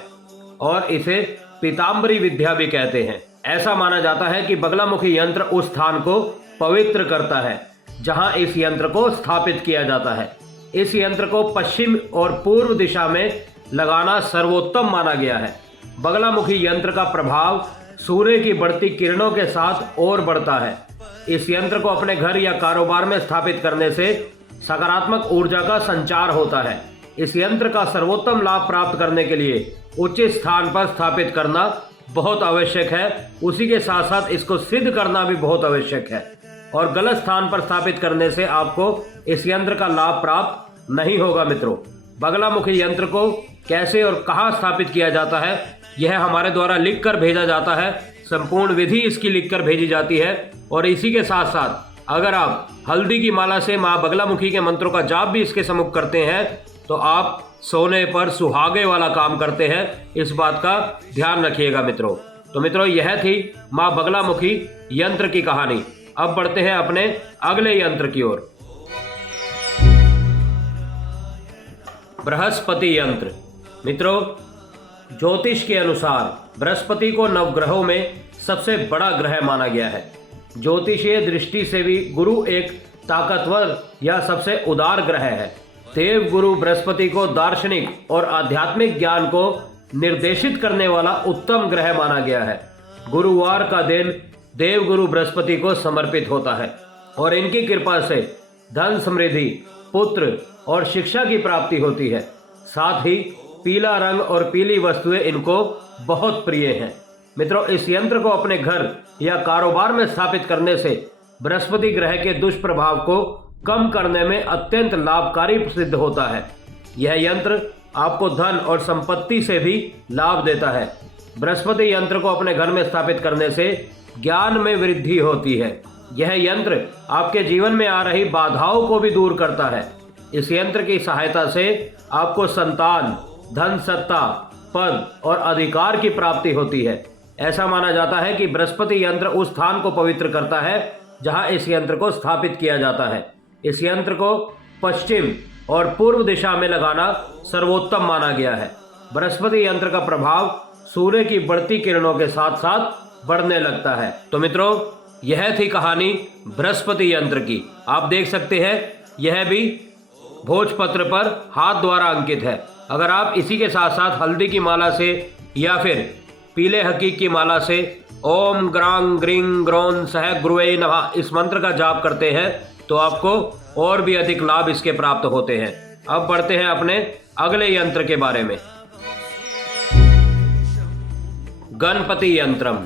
और इसे पीताम्बरी विद्या भी कहते हैं। ऐसा माना जाता है कि बगलामुखी यंत्र उस स्थान को पवित्र करता है जहां इस यंत्र को स्थापित किया जाता है। इस यंत्र को पश्चिम और पूर्व दिशा में लगाना सर्वोत्तम माना गया है। बगलामुखी यंत्र का प्रभाव सूर्य की बढ़ती किरणों के साथ और बढ़ता है। इस यंत्र को अपने घर या कारोबार में स्थापित करने से सकारात्मक ऊर्जा का संचार होता है। इस यंत्र का सर्वोत्तम लाभ प्राप्त करने के लिए उचित स्थान पर स्थापित करना बहुत आवश्यक है। उसी के साथ साथ इसको सिद्ध करना भी बहुत आवश्यक है और गलत स्थान पर स्थापित करने से आपको इस यंत्र का लाभ प्राप्त नहीं होगा। मित्रों, बगलामुखी यंत्र को कैसे और कहां स्थापित किया जाता है यह हमारे द्वारा लिखकर भेजा जाता है। संपूर्ण विधि इसकी लिखकर भेजी जाती है और इसी के साथ साथ अगर आप हल्दी की माला से मां बगलामुखी के मंत्रों का जाप भी इसके सम्मुख करते हैं तो आप सोने पर सुहागे वाला काम करते हैं। इस बात का ध्यान रखिएगा मित्रों। तो मित्रों, यह थी मां बगलामुखी यंत्र की कहानी। अब बढ़ते हैं अपने अगले यंत्र की ओर। बृहस्पति यंत्र। मित्रों, ज्योतिष के अनुसार बृहस्पति को नवग्रहों में सबसे बड़ा ग्रह माना गया है। ज्योतिषीय दृष्टि से भी गुरु एक ताकतवर या सबसे उदार ग्रह है। देव गुरु बृहस्पति को दार्शनिक और आध्यात्मिक ज्ञान को निर्देशित करने वाला उत्तम ग्रह माना गया है। गुरुवार का दिन देव गुरु बृहस्पति को समर्पित होता है और इनकी कृपा से धन समृद्धि, पुत्र और शिक्षा की प्राप्ति होती है। साथ ही पीला रंग और पीली वस्तुएं इनको बहुत प्रिय हैं। मित्रों, इस यंत्र को अपने घर या कारोबार में स्थापित करने से बृहस्पति ग्रह के दुष्प्रभाव को कम करने में अत्यंत लाभकारी सिद्ध होता है। यह यंत्र आपको धन और संपत्ति से भी लाभ देता है। बृहस्पति यंत्र को अपने घर में स्थापित करने से ज्ञान में वृद्धि होती है। यह यंत्र आपके जीवन में आ रही बाधाओं को भी दूर करता है। इस यंत्र की सहायता से आपको संतान, धन, सत्ता, पद और अधिकार की प्राप्ति होती है। ऐसा माना जाता है कि बृहस्पति यंत्र उस स्थान को पवित्र करता है जहां इस यंत्र को स्थापित किया जाता है। इस यंत्र को पश्चिम और पूर्व दिशा में लगाना सर्वोत्तम माना गया है। बृहस्पति यंत्र का प्रभाव सूर्य की बढ़ती किरणों के साथ साथ बढ़ने लगता है। तो मित्रों, यह थी कहानी बृहस्पति यंत्र की। आप देख सकते हैं यह भी भोजपत्र पर हाथ द्वारा अंकित है। अगर आप इसी के साथ साथ हल्दी की माला से या फिर पीले हकीक की माला से ओम ग्रांग ग्रीं ग्रोन सह गुरुवे नमः इस मंत्र का जाप करते हैं तो आपको और भी अधिक लाभ इसके प्राप्त होते हैं। अब बढ़ते हैं अपने अगले यंत्र के बारे में। गणपति यंत्रम।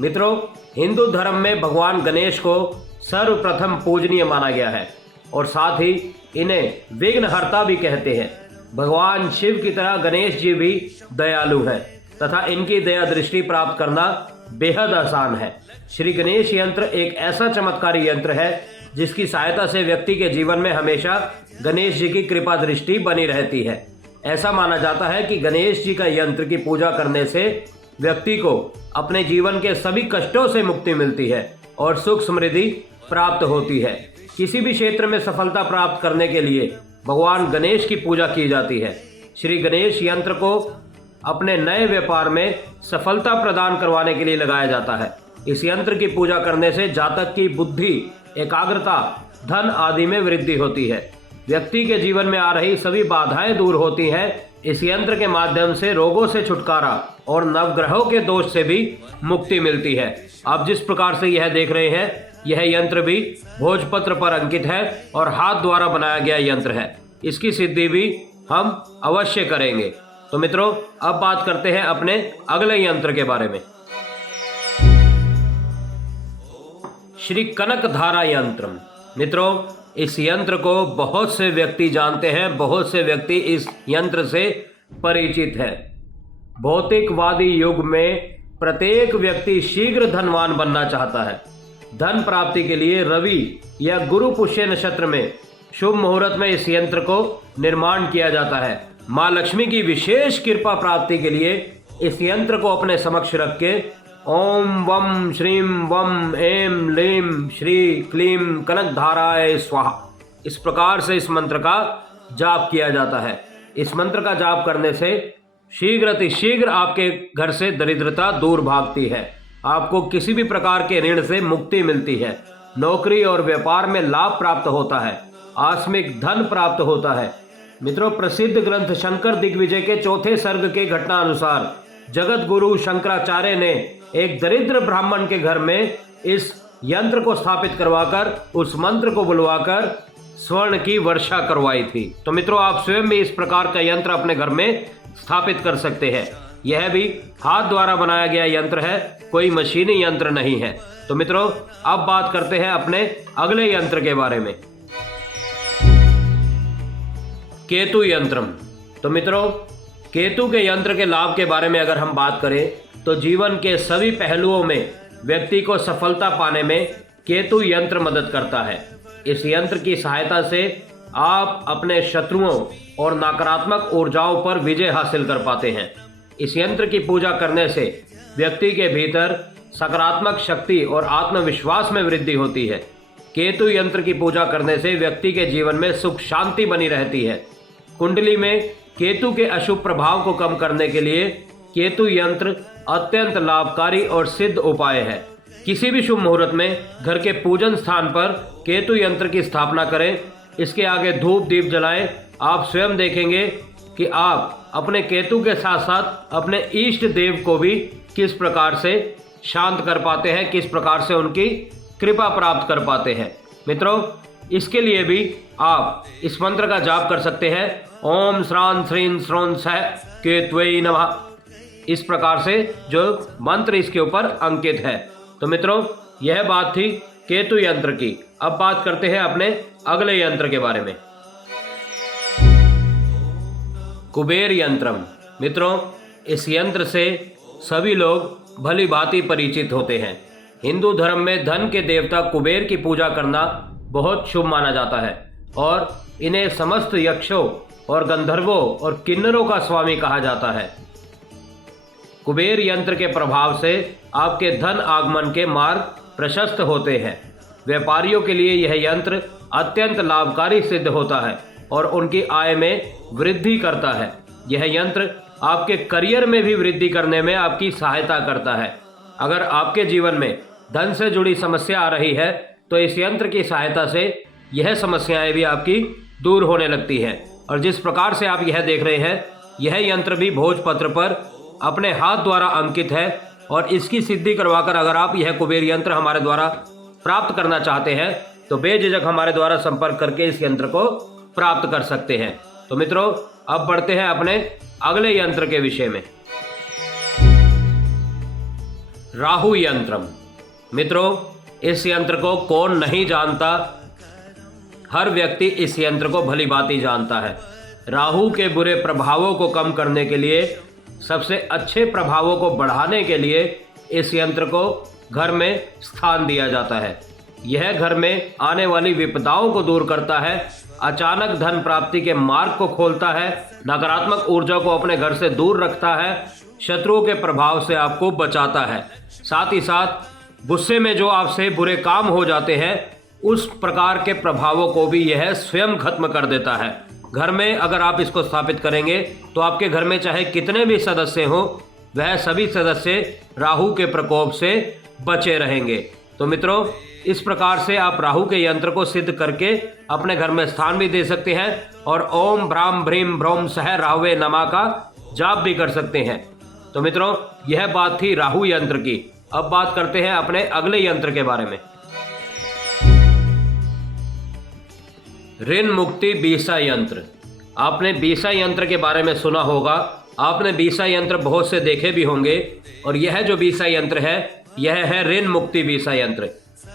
मित्रों, हिंदू धर्म में भगवान गणेश को सर्वप्रथम पूजनीय माना गया है और साथ ही इन्हें विघ्नहर्ता भी कहते हैं। भगवान शिव की तरह गणेश जी भी दयालु हैं तथा इनकी दया दृष्टि प्राप्त करना बेहद आसान है। श्री गणेश यंत्र एक ऐसा चमत्कारी यंत्र है जिसकी सहायता से व्यक्ति के जीवन में हमेशा गणेश जी की कृपा दृष्टि बनी रहती है। ऐसा माना जाता है कि गणेश जी का यंत्र की पूजा करने से व्यक्ति को अपने जीवन के सभी कष्टों से मुक्ति मिलती है और सुख समृद्धि प्राप्त होती है। किसी भी क्षेत्र में सफलता प्राप्त करने के लिए भगवान गणेश की पूजा की जाती है। श्री गणेश यंत्र को अपने नए व्यापार में सफलता प्रदान करवाने के लिए लगाया जाता है। इस यंत्र की पूजा करने से जातक की बुद्धि, एकाग्रता, धन आदि में वृद्धि होती है। व्यक्ति के जीवन में आ रही सभी बाधाएं दूर होती हैं। इस यंत्र के माध्यम से रोगों से छुटकारा और नवग्रहों के दोष से भी मुक्ति मिलती है। आप जिस प्रकार से यह देख रहे हैं यह यंत्र भी भोजपत्र पर अंकित है और हाथ द्वारा बनाया गया यंत्र है। इसकी सिद्धि भी हम अवश्य करेंगे। तो मित्रों, अब बात करते हैं अपने अगले यंत्र के बारे में। श्री कनक धारा यंत्र। मित्रों, इस यंत्र को बहुत से व्यक्ति जानते हैं, बहुत से व्यक्ति इस यंत्र से परिचित है। भौतिकवादी युग में प्रत्येक व्यक्ति शीघ्र धनवान बनना चाहता है। धन प्राप्ति के लिए रवि या गुरु पुष्य नक्षत्र में शुभ मुहूर्त में इस यंत्र को निर्माण किया जाता है। माँ लक्ष्मी की विशेष कृपा प्राप्ति के लिए इस यंत्र को अपने समक्ष रख के ओम वम श्रीम वम एम लीम श्री क्लीम कनकधाराय स्वाहा, इस प्रकार से इस मंत्र का जाप किया जाता है। इस मंत्र का जाप करने से शीघ्र आपके घर से दरिद्रता दूर भागती है। आपको किसी भी प्रकार के ऋण से मुक्ति मिलती है। नौकरी और व्यापार में लाभ प्राप्त होता है। आकस्मिक धन प्राप्त होता है। मित्रों, प्रसिद्ध ग्रंथ शंकर दिग्विजय के चौथे सर्ग के घटना अनुसार जगत गुरु शंकराचार्य ने एक दरिद्र ब्राह्मण के घर में इस यंत्र को स्थापित करवाकर उस मंत्र को बुलवाकर स्वर्ण की वर्षा करवाई थी। तो मित्रों, आप स्वयं भी इस प्रकार का यंत्र अपने घर में स्थापित कर सकते हैं। यह भी हाथ द्वारा बनाया गया यंत्र है, कोई मशीनी यंत्र नहीं है। तो मित्रों, अब बात करते हैं अपने अगले यंत्र के बारे में, केतु यंत्र। तो मित्रों, केतु के यंत्र के लाभ के बारे में अगर हम बात करें तो जीवन के सभी पहलुओं में व्यक्ति को सफलता पाने में केतु यंत्र मदद करता है। इस यंत्र की सहायता से आप अपने शत्रुओं और नकारात्मक ऊर्जाओं पर विजय हासिल कर पाते हैं। इस यंत्र की पूजा करने से व्यक्ति के भीतर सकारात्मक शक्ति और आत्मविश्वास में वृद्धि होती है। केतु यंत्र की पूजा करने से व्यक्ति के जीवन में सुख शांति बनी रहती है। कुंडली में केतु के अशुभ प्रभाव को कम करने के लिए केतु यंत्र अत्यंत लाभकारी और सिद्ध उपाय है। किसी भी शुभ मुहूर्त में घर के पूजन स्थान पर केतु यंत्र की स्थापना करें। इसके आगे धूप दीप जलाएं। आप स्वयं देखेंगे कि आप अपने केतु के साथ साथ अपने इष्ट देव को भी किस प्रकार से शांत कर पाते हैं, किस प्रकार से उनकी कृपा प्राप्त कर पाते हैं। मित्रों, इसके लिए भी आप इस मंत्र का जाप कर सकते हैं। ओम श्रान श्रीन श्रोन सह केतवे नमः, इस प्रकार से जो मंत्र इसके ऊपर अंकित है। तो मित्रों, यह बात थी केतु यंत्र की। अब बात करते हैं अपने अगले यंत्र के बारे में, कुबेर यंत्र। मित्रों, इस यंत्र से सभी लोग भली भांति परिचित होते हैं। हिंदू धर्म में धन के देवता कुबेर की पूजा करना बहुत शुभ माना जाता है और इन्हें समस्त यक्षों और गंधर्वों और किन्नरों का स्वामी कहा जाता है। कुबेर यंत्र के प्रभाव से आपके धन आगमन के मार्ग प्रशस्त होते हैं। व्यापारियों के लिए यह यंत्र अत्यंत लाभकारी सिद्ध होता है और उनकी आय में वृद्धि करता है। यह यंत्र आपके करियर में भी वृद्धि करने में आपकी सहायता करता है। अगर आपके जीवन में धन से जुड़ी समस्या आ रही है तो इस यंत्र की सहायता से यह समस्याएं भी आपकी दूर होने लगती हैं। और जिस प्रकार से आप यह देख रहे हैं, यह यंत्र भी भोजपत्र पर अपने हाथ द्वारा अंकित है और इसकी सिद्धि करवाकर अगर आप यह कुबेर यंत्र हमारे द्वारा प्राप्त करना चाहते हैं तो बेझिझक हमारे द्वारा संपर्क करके इस यंत्र को प्राप्त कर सकते हैं। तो मित्रों, अब बढ़ते हैं अपने अगले यंत्र के विषय में, राहु यंत्र। मित्रों, इस यंत्र को कौन नहीं जानता, हर व्यक्ति इस यंत्र को भली भांति जानता है। राहु के बुरे प्रभावों को कम करने के लिए, सबसे अच्छे प्रभावों को बढ़ाने के लिए इस यंत्र को घर में स्थान दिया जाता है। यह घर में आने वाली विपदाओं को दूर करता है, अचानक धन प्राप्ति के मार्ग को खोलता है, नकारात्मक ऊर्जा को अपने घर से दूर रखता है, शत्रुओं के प्रभाव से आपको बचाता है। साथ ही साथ गुस्से में जो आपसे बुरे काम हो जाते हैं उस प्रकार के प्रभावों को भी यह स्वयं खत्म कर देता है। घर में अगर आप इसको स्थापित करेंगे तो आपके घर में चाहे कितने भी सदस्य हो, वह सभी सदस्य राहु के प्रकोप से बचे रहेंगे। तो मित्रों, इस प्रकार से आप राहु के यंत्र को सिद्ध करके अपने घर में स्थान भी दे सकते हैं और ओम भ्राम भ्रीम भ्रोम सह राहुवे नमः का जाप भी कर सकते हैं। तो मित्रों, यह बात थी राहु यंत्र की। अब बात करते हैं अपने अगले यंत्र के बारे में, ऋण मुक्ति बीसा यंत्र। आपने बीसा यंत्र के बारे में सुना होगा, आपने बीसा यंत्र बहुत से देखे भी होंगे। और यह जो बीसा यंत्र है, यह है ऋण मुक्ति बीसा यंत्र।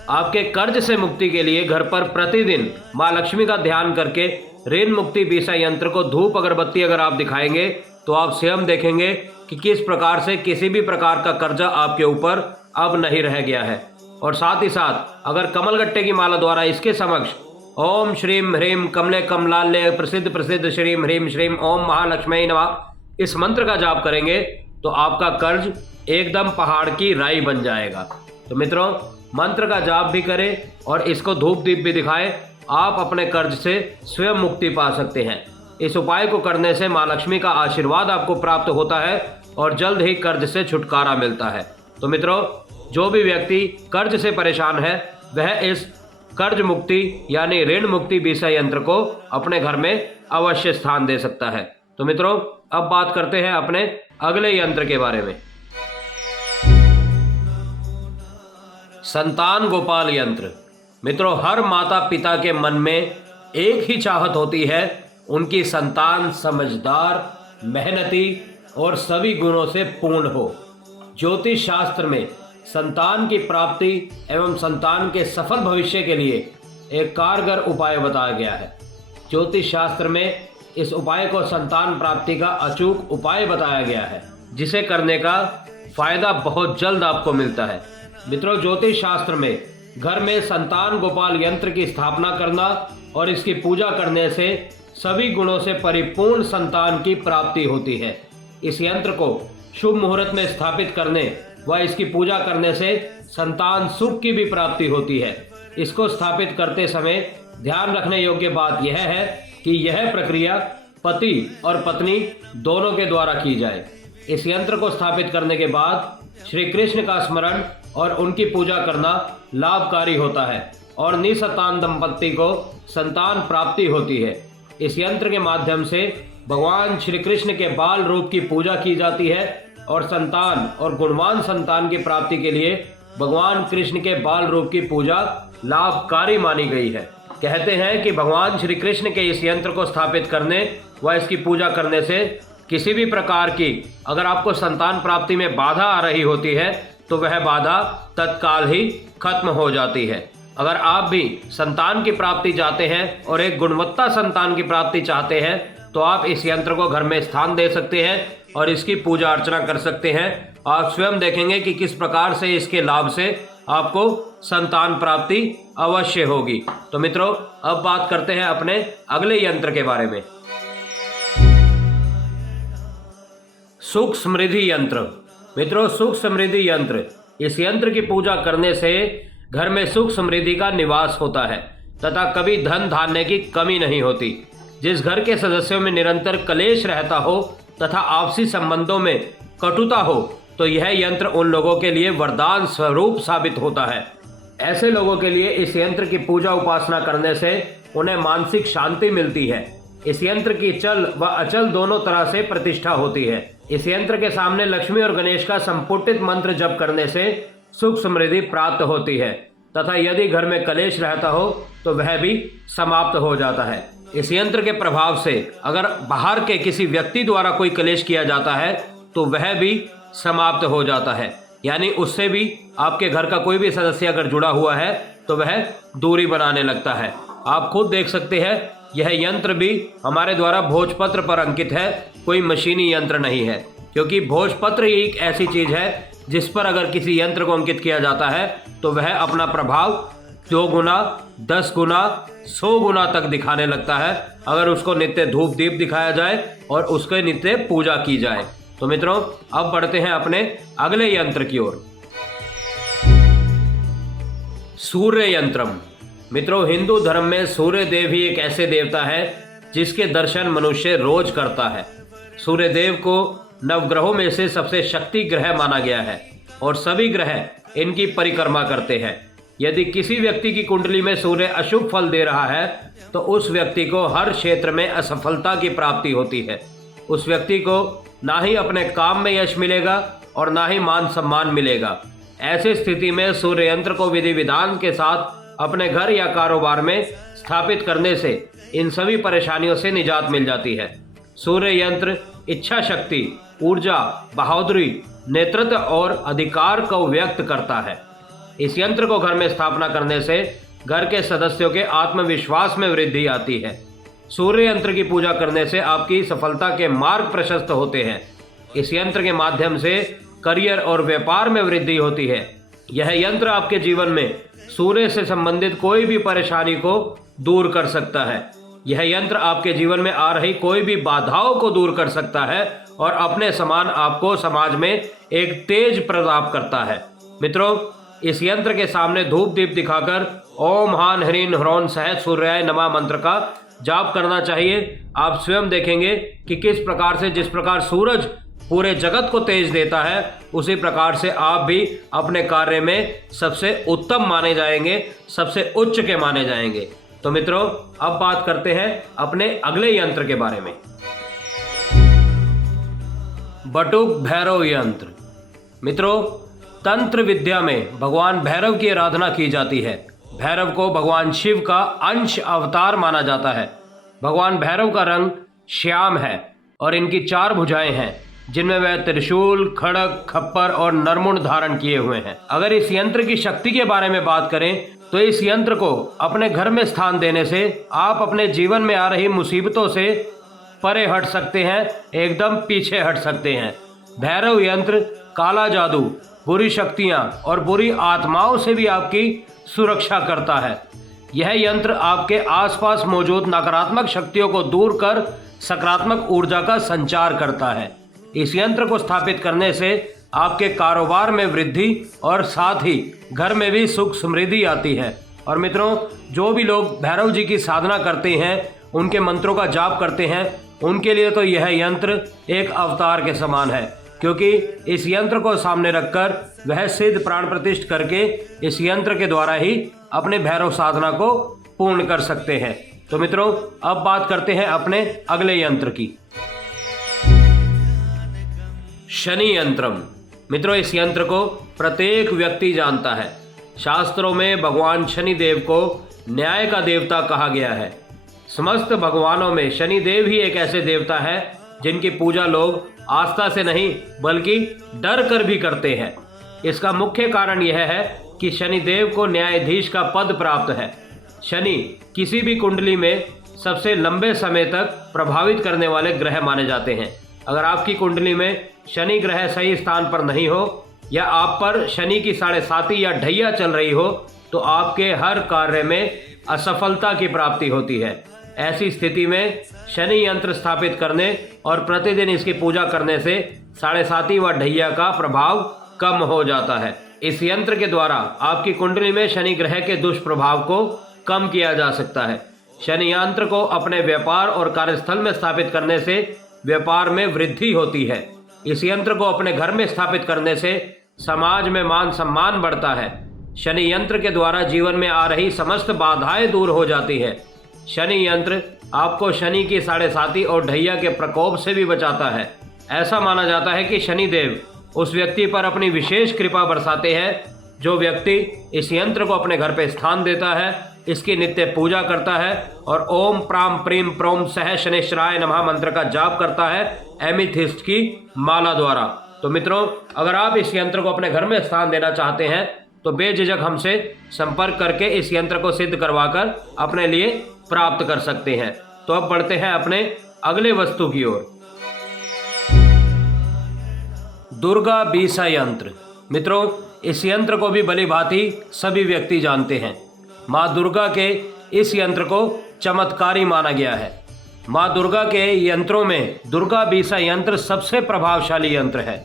आपके कर्ज से मुक्ति के लिए घर पर प्रतिदिन माँ लक्ष्मी का ध्यान करके ऋण मुक्ति बीसा यंत्र को धूप अगरबत्ती अगर आप दिखाएंगे तो आप स्वयं देखेंगे कि किस प्रकार से किसी भी प्रकार का कर्जा आपके ऊपर अब नहीं रह गया है। और साथ ही साथ अगर कमलगट्टे की माला द्वारा इसके समक्ष ओम श्रीम ह्रीम कमले कमलाल्य प्रसिद्ध श्रीम ह्रीम श्रीम ओम महालक्ष्मी नमः इस मंत्र का जाप करेंगे तो आपका कर्ज एकदम पहाड़ की राई बन जाएगा। तो मित्रों, मंत्र का जाप भी करें और इसको धूप दीप भी दिखाएं, आप अपने कर्ज से स्वयं मुक्ति पा सकते हैं। इस उपाय को करने से माँ लक्ष्मी का आशीर्वाद आपको प्राप्त होता है और जल्द ही कर्ज से छुटकारा मिलता है। तो मित्रों, जो भी व्यक्ति कर्ज से परेशान है वह इस कर्ज मुक्ति यानी ऋण मुक्ति बीसा यंत्र को अपने घर में अवश्य स्थान दे सकता है। तो मित्रों, अब बात करते हैं अपने अगले यंत्र के बारे में। संतान गोपाल यंत्र। मित्रों, हर माता पिता के मन में एक ही चाहत होती है, उनकी संतान समझदार, मेहनती और सभी गुणों से पूर्ण हो। ज्योतिष शास्त्र में संतान की प्राप्ति एवं संतान के सफल भविष्य के लिए एक कारगर उपाय बताया गया है। ज्योतिष शास्त्र में इस उपाय को संतान प्राप्ति का अचूक उपाय बताया गया है, जिसे करने का फायदा बहुत जल्द आपको मिलता है। मित्रों, ज्योतिष शास्त्र में घर में संतान गोपाल यंत्र की स्थापना करना और इसकी पूजा करने से सभी गुणों से परिपूर्ण संतान की प्राप्ति होती है। इस यंत्र को शुभ मुहूर्त में स्थापित करने व इसकी पूजा करने से संतान सुख की भी प्राप्ति होती है। इसको स्थापित करते समय ध्यान रखने योग्य बात यह है कि यह प्रक्रिया पति और पत्नी दोनों के द्वारा की जाए। इस यंत्र को स्थापित करने के बाद श्री कृष्ण का स्मरण और उनकी पूजा करना लाभकारी होता है और निसंतान दंपत्ति को संतान प्राप्ति होती है। इस यंत्र के माध्यम से भगवान श्री कृष्ण के बाल रूप की पूजा की जाती है और संतान और गुणवान संतान की प्राप्ति के लिए भगवान कृष्ण के बाल रूप की पूजा लाभकारी मानी गई है। कहते हैं कि भगवान श्री कृष्ण के इस यंत्र को स्थापित करने व इसकी पूजा करने से किसी भी प्रकार की अगर आपको संतान प्राप्ति में बाधा आ रही होती है तो वह बाधा तत्काल ही खत्म हो जाती है। अगर आप भी संतान की प्राप्ति चाहते हैं और एक गुणवत्ता संतान की प्राप्ति चाहते हैं तो आप इस यंत्र को घर में स्थान दे सकते हैं और इसकी पूजा अर्चना कर सकते हैं। आप स्वयं देखेंगे कि किस प्रकार से इसके लाभ से आपको संतान प्राप्ति अवश्य होगी। तो मित्रों, अब बात करते हैं अपने अगले यंत्र के बारे में। सुख समृद्धि यंत्र। मित्रों, सुख समृद्धि यंत्र, इस यंत्र की पूजा करने से घर में सुख समृद्धि का निवास होता है तथा कभी धन धान्य की कमी नहीं होती। जिस घर के सदस्यों में निरंतर कलेश रहता हो तथा आपसी संबंधों में कटुता हो तो यह यंत्र उन लोगों के लिए वरदान स्वरूप साबित होता है। ऐसे लोगों के लिए इस यंत्र की पूजा उपासना करने से उन्हें मानसिक शांति मिलती है। इस यंत्र की चल व अचल दोनों तरह से प्रतिष्ठा होती है। इस यंत्र के सामने लक्ष्मी और गणेश का संपुटित मंत्र जप करने से सुख समृद्धि प्राप्त होती है तथा यदि घर में कलेश रहता हो तो वह भी समाप्त हो जाता है। इस यंत्र के प्रभाव से अगर बाहर के किसी व्यक्ति द्वारा कोई कलेश किया जाता है तो वह भी समाप्त हो जाता है, यानी उससे भी आपके घर का कोई भी सदस्य अगर जुड़ा हुआ है तो वह दूरी बनाने लगता है। आप खुद देख सकते हैं, यह यंत्र भी हमारे द्वारा भोजपत्र पर अंकित है, कोई मशीनी यंत्र नहीं है, क्योंकि भोजपत्र ही एक ऐसी चीज है जिस पर अगर किसी यंत्र को अंकित किया जाता है तो वह अपना प्रभाव 2 गुना, 10 गुना, 100 गुना तक दिखाने लगता है अगर उसको नित्य धूप दीप दिखाया जाए और उसके नित्य पूजा की जाए। तो मित्रों, अब बढ़ते हैं अपने अगले यंत्र की ओर। सूर्य यंत्रम। मित्रों, हिंदू धर्म में सूर्य देव ही एक ऐसे देवता है जिसके दर्शन मनुष्य रोज करता है। सूर्य देव को नवग्रहों में से सबसे शक्ति ग्रह माना गया है और सभी ग्रह इनकी परिक्रमा करते हैं। यदि किसी व्यक्ति की कुंडली में सूर्य अशुभ फल दे रहा है तो उस व्यक्ति को हर क्षेत्र में असफलता की प्राप्ति होती है। उस व्यक्ति को ना ही अपने काम में यश मिलेगा और ना ही मान सम्मान मिलेगा। ऐसी स्थिति में सूर्य यंत्र को विधि विधान के साथ अपने घर या कारोबार में स्थापित करने से इन सभी परेशानियों से निजात मिल जाती है। सूर्य यंत्र इच्छा शक्ति, ऊर्जा, बहादुरी, नेतृत्व और अधिकार को व्यक्त करता है। इस यंत्र को घर में स्थापना करने से घर के सदस्यों के आत्मविश्वास में वृद्धि आती है। सूर्य यंत्र की पूजा करने से आपकी सफलता के मार्ग प्रशस्त होते हैं। इस यंत्र के माध्यम से करियर और व्यापार में वृद्धि होती है। यह यंत्र आपके जीवन में सूर्य से संबंधित कोई भी परेशानी को दूर कर सकता है। यह यंत्र आपके जीवन में आ रही कोई भी बाधाओं को दूर कर सकता है और अपने समान आपको समाज में एक तेज प्रदान करता है। मित्रों, इस यंत्र के सामने धूप दीप दिखाकर ओम हान ह्रीं ह्रौं सह सूर्याय नमः मंत्र का जाप करना चाहिए। आप स्वयं देखेंगे कि किस प्रकार से, जिस प्रकार सूरज पूरे जगत को तेज देता है, उसी प्रकार से आप भी अपने कार्य में सबसे उत्तम माने जाएंगे, सबसे उच्च के माने जाएंगे। तो मित्रों, अब बात करते हैं अपने अगले यंत्र के बारे में। बटुक भैरव यंत्र। मित्रों, तंत्र विद्या में भगवान भैरव की आराधना की जाती है। भैरव को भगवान शिव का अंश अवतार माना जाता है। भगवान भैरव का रंग श्याम है और इनकी 4 भुजाएं हैं, जिनमें वह त्रिशूल, खड़ग, खप्पर और नरमुंड धारण किए हुए हैं। अगर इस यंत्र की शक्ति के बारे में बात करें तो इस यंत्र को अपने घर में स्थान देने से आप अपने जीवन में आ रही मुसीबतों से परे हट सकते हैं, एकदम पीछे हट सकते हैं। भैरव यंत्र काला जादू, बुरी शक्तियां और बुरी आत्माओं से भी आपकी सुरक्षा करता है। यह यंत्र आपके आसपास मौजूद नकारात्मक शक्तियों को दूर कर सकारात्मक ऊर्जा का संचार करता है। इस यंत्र को स्थापित करने से आपके कारोबार में वृद्धि और साथ ही घर में भी सुख समृद्धि आती है। और मित्रों, जो भी लोग भैरव जी की साधना करते हैं, उनके मंत्रों का जाप करते हैं, उनके लिए तो यह यंत्र एक अवतार के समान है, क्योंकि इस यंत्र को सामने रखकर वह सिद्ध प्राण प्रतिष्ठ करके इस यंत्र के द्वारा ही अपने भैरव साधना को पूर्ण कर सकते हैं। तो मित्रों, अब बात करते हैं अपने अगले यंत्र की, शनि यंत्रम। मित्रों, इस यंत्र को प्रत्येक व्यक्ति जानता है। शास्त्रों में भगवान शनि देव को न्याय का देवता कहा गया है। समस्त भगवानों में शनि देव ही एक ऐसे देवता है जिनकी पूजा लोग आस्था से नहीं बल्कि डर कर भी करते हैं। इसका मुख्य कारण यह है कि शनि देव को न्यायाधीश का पद प्राप्त है। शनि किसी भी कुंडली में सबसे लंबे समय तक प्रभावित करने वाले ग्रह माने जाते हैं। अगर आपकी कुंडली में शनि ग्रह सही स्थान पर नहीं हो या आप पर शनि की 7.5 या ढैया चल रही हो तो आपके हर कार्य में असफलता की प्राप्ति होती है। ऐसी स्थिति में शनि यंत्र स्थापित करने और प्रतिदिन इसकी पूजा करने से 7.5 व ढैया का प्रभाव कम हो जाता है। इस यंत्र के द्वारा आपकी कुंडली में शनि ग्रह के दुष्प्रभाव को कम किया जा सकता है। शनि यंत्र को अपने व्यापार और कार्यस्थल में स्थापित करने से व्यापार में वृद्धि होती है। इस यंत्र को अपने घर में स्थापित करने से समाज में मान सम्मान बढ़ता है। शनि यंत्र के द्वारा जीवन में आ रही समस्त बाधाएं दूर हो जाती है। शनि यंत्र आपको शनि की 7.5 और ढैया के प्रकोप से भी बचाता है। ऐसा माना जाता है कि शनि देव उस व्यक्ति पर अपनी विशेष कृपा बरसाते हैं जो व्यक्ति इस यंत्र को अपने घर पर स्थान देता है, इसकी नित्य पूजा करता है और ओम प्राम प्रीम प्रोम सह शनिश्चराय नमः मंत्र का जाप करता है एमीथिस्ट की माला द्वारा। तो मित्रों, अगर आप इस यंत्र को अपने घर में स्थान देना चाहते हैं तो बेझिझक हमसे संपर्क करके इस यंत्र को सिद्ध करवाकर अपने लिए प्राप्त कर सकते हैं। तो अब बढ़ते हैं अपने अगले वस्तु की ओर, दुर्गा बीसा यंत्र। मित्रों, इस यंत्र को भी भली भांति सभी व्यक्ति जानते हैं। माँ दुर्गा के इस यंत्र को चमत्कारी माना गया है। माँ दुर्गा के यंत्रों में दुर्गा बीसा यंत्र सबसे प्रभावशाली यंत्र है।